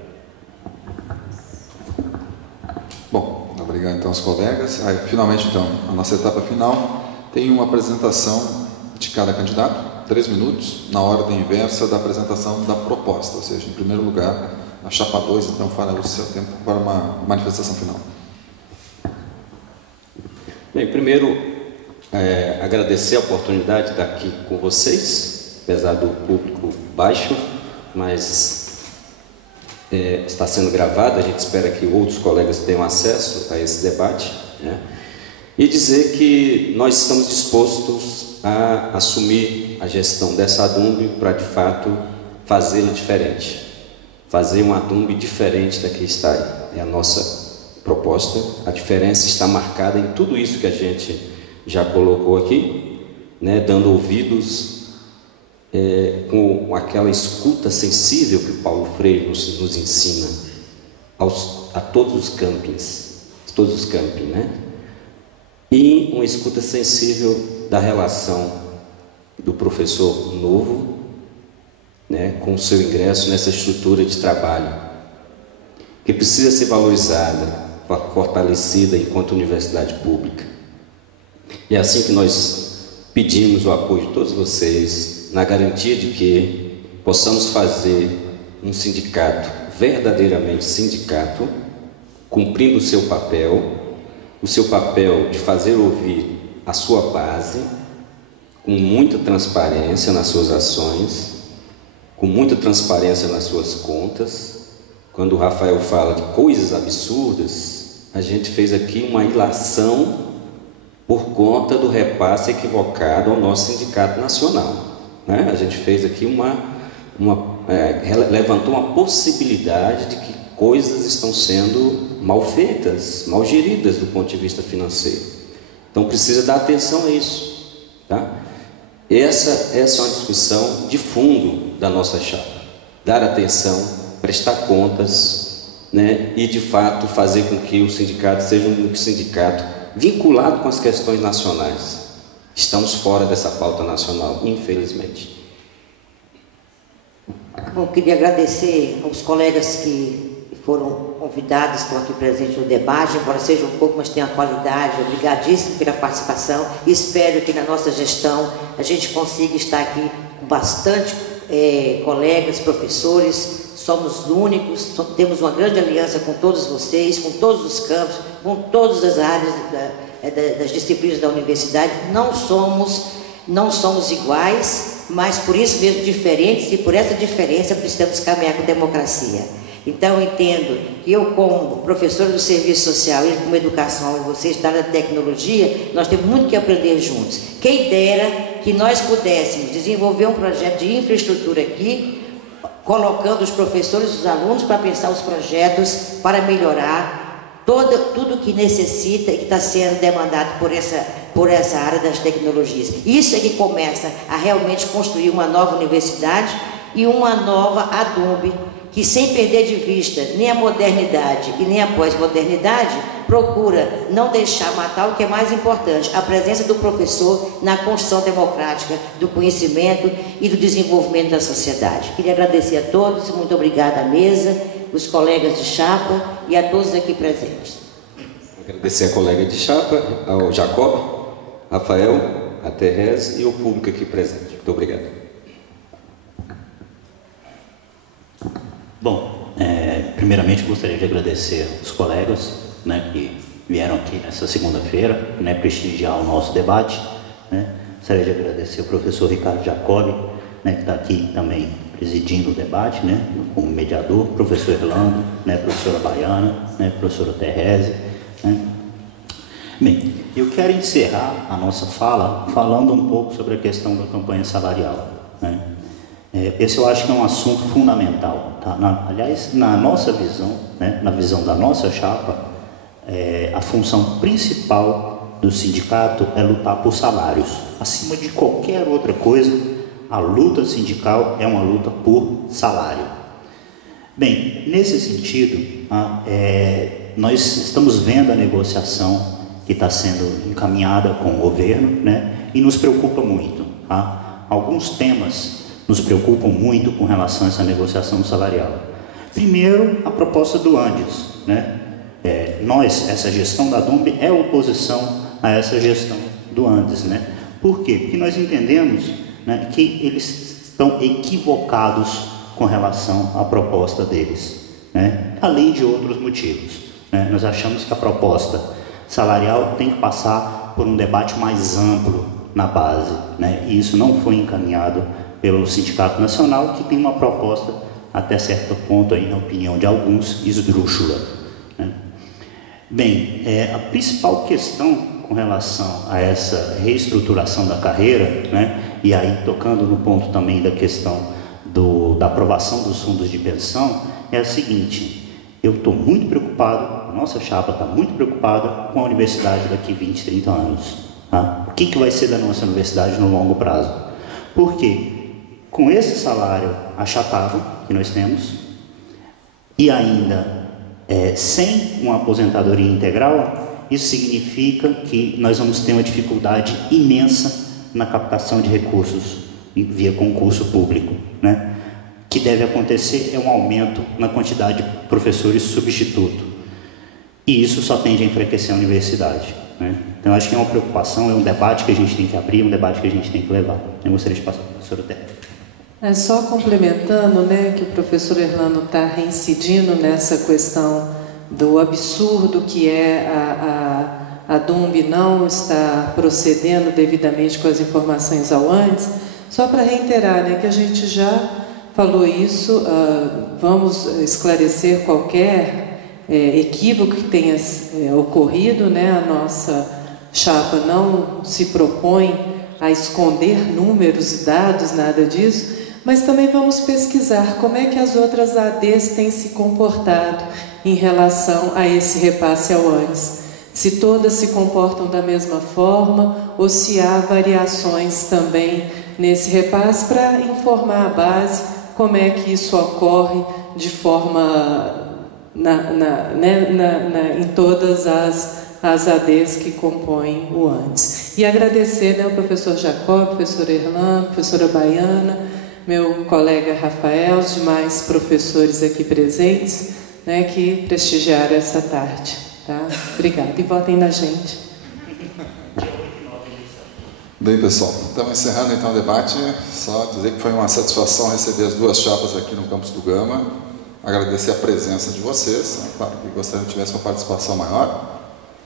Bom, obrigado então aos colegas. Finalmente, então, a nossa etapa final tem uma apresentação de cada candidato, 3 minutos, na ordem inversa da apresentação da proposta, ou seja, em primeiro lugar, a chapa 2, então, fará o seu tempo para uma manifestação final. Bem, primeiro, agradecer a oportunidade de estar aqui com vocês, apesar do público baixo, mas está sendo gravado, a gente espera que outros colegas tenham acesso a esse debate, né? E dizer que nós estamos dispostos a assumir a gestão dessa ADUNB para, de fato, fazê-la diferente, fazer uma ADUNB diferente da que está aí. É a nossa proposta. A diferença está marcada em tudo isso que a gente já colocou aqui, né, dando ouvidos com aquela escuta sensível que Paulo Freire nos ensina a todos os campings, né? E uma escuta sensível da relação do professor novo, né, com o seu ingresso nessa estrutura de trabalho, que precisa ser valorizada, fortalecida enquanto universidade pública. E é assim que nós pedimos o apoio de todos vocês, na garantia de que possamos fazer um sindicato, verdadeiramente sindicato, cumprindo o seu papel de fazer ouvir a sua base, com muita transparência nas suas ações, com muita transparência nas suas contas. Quando o Rafael fala de coisas absurdas, a gente fez aqui uma ilação por conta do repasse equivocado ao nosso sindicato nacional, né? A gente fez aqui levantou uma possibilidade de que coisas estão sendo mal feitas, mal geridas do ponto de vista financeiro. Então precisa dar atenção a isso, tá? Essa é uma discussão de fundo da nossa chapa. Dar atenção, prestar contas, né? E de fato fazer com que o sindicato seja um sindicato vinculado com as questões nacionais. Estamos fora dessa pauta nacional, infelizmente. Bom, queria agradecer aos colegas que foram convidados, estão aqui presentes no debate, embora seja um pouco, mas tenha qualidade. Obrigadíssimo pela participação. Espero que na nossa gestão a gente consiga estar aqui com bastante colegas, professores. Somos únicos, temos uma grande aliança com todos vocês, com todos os campos, com todas as áreas das disciplinas da universidade. Não somos iguais, mas por isso mesmo diferentes, e por essa diferença precisamos caminhar com democracia. Então eu entendo que eu, como professora do serviço social, e como educação, e vocês da área da tecnologia, nós temos muito que aprender juntos. Quem dera que nós pudéssemos desenvolver um projeto de infraestrutura aqui, colocando os professores e os alunos para pensar os projetos para melhorar tudo que necessita e que está sendo demandado por essa área das tecnologias. Isso é que começa a realmente construir uma nova universidade e uma nova ADUNB, que sem perder de vista nem a modernidade e nem a pós-modernidade, procura não deixar matar o que é mais importante, a presença do professor na construção democrática do conhecimento e do desenvolvimento da sociedade. Queria agradecer a todos, muito obrigada à mesa, os colegas de chapa e a todos aqui presentes. Agradecer a colega de chapa, ao Jacob, Rafael, a Tereza e o público aqui presente. Muito obrigado. Bom, primeiramente gostaria de agradecer os colegas, né, que vieram aqui nessa segunda-feira, né, prestigiar o nosso debate, né. Gostaria de agradecer o professor Ricardo Jacob, né, que está aqui também presidindo o debate, né, como mediador, professor Erlando, né, professora Baiana, né, professora Tereza, né. Bem, eu quero encerrar a nossa fala falando um pouco sobre a questão da campanha salarial, né. Esse eu acho que é um assunto fundamental, tá? Aliás, na nossa visão, né, na visão da nossa chapa, a função principal do sindicato é lutar por salários. Acima de qualquer outra coisa, a luta sindical é uma luta por salário. Bem, nesse sentido, nós estamos vendo a negociação que está sendo encaminhada com o governo, né, e nos preocupa muito, tá? Alguns temas nos preocupam muito com relação a essa negociação salarial. Primeiro, a proposta do Andes, né? Essa gestão da ADUNB é oposição a essa gestão do Andes, né? Por quê? Porque nós entendemos, né, que eles estão equivocados com relação à proposta deles, né? Além de outros motivos, né? Nós achamos que a proposta salarial tem que passar por um debate mais amplo na base, né? E isso não foi encaminhado pelo Sindicato Nacional, que tem uma proposta, até certo ponto, aí, na opinião de alguns, esdrúxula, né? Bem, a principal questão com relação a essa reestruturação da carreira, né? E aí tocando no ponto também da questão da aprovação dos fundos de pensão, é a seguinte: eu estou muito preocupado, a nossa chapa está muito preocupada com a universidade daqui 20, 30 anos. Tá? O que vai ser da nossa universidade no longo prazo? Porque com esse salário achatado que nós temos, e ainda sem uma aposentadoria integral, isso significa que nós vamos ter uma dificuldade imensa na captação de recursos via concurso público, né? Que deve acontecer é um aumento na quantidade de professores substituto, e isso só tende a enfraquecer a universidade, né? Então acho que é uma preocupação, é um debate que a gente tem que abrir, um debate que a gente tem que levar. Eu gostaria de passar para a professora Terra. Só complementando, né, que o professor Erlano está reincidindo nessa questão do absurdo que é a DUMB não estar procedendo devidamente com as informações ao antes. Só para reiterar, né, que a gente já falou isso, vamos esclarecer qualquer equívoco que tenha ocorrido, né? A nossa chapa não se propõe a esconder números e dados, nada disso, mas também vamos pesquisar como é que as outras ADs têm se comportado em relação a esse repasse ao antes. Se todas se comportam da mesma forma ou se há variações também nesse repasse, para informar a base como é que isso ocorre de forma em todas as ADs que compõem o antes. E agradecer, né, ao professor Jacob, professor Erlano, professora Baiana, meu colega Rafael, os demais professores aqui presentes, né, que prestigiaram essa tarde. Tá? Obrigada. E votem na gente. Bem, pessoal, então encerrando então o debate, só dizer que foi uma satisfação receber as duas chapas aqui no campus do Gama, agradecer a presença de vocês, né? Claro que gostaria que tivesse uma participação maior,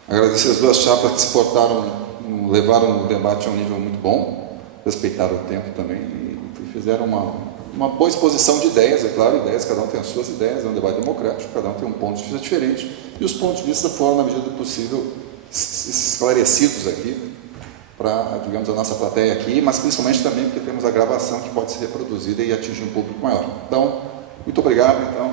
agradecer as duas chapas que se portaram, levaram o debate a um nível muito bom, respeitaram o tempo também e fizeram uma boa exposição de ideias, é claro, ideias, cada um tem as suas ideias, é um debate democrático, cada um tem um ponto de vista diferente, e os pontos de vista foram, na medida do possível, esclarecidos aqui, para, digamos, a nossa plateia aqui, mas principalmente também porque temos a gravação que pode ser reproduzida e atingir um público maior. Então, muito obrigado, então.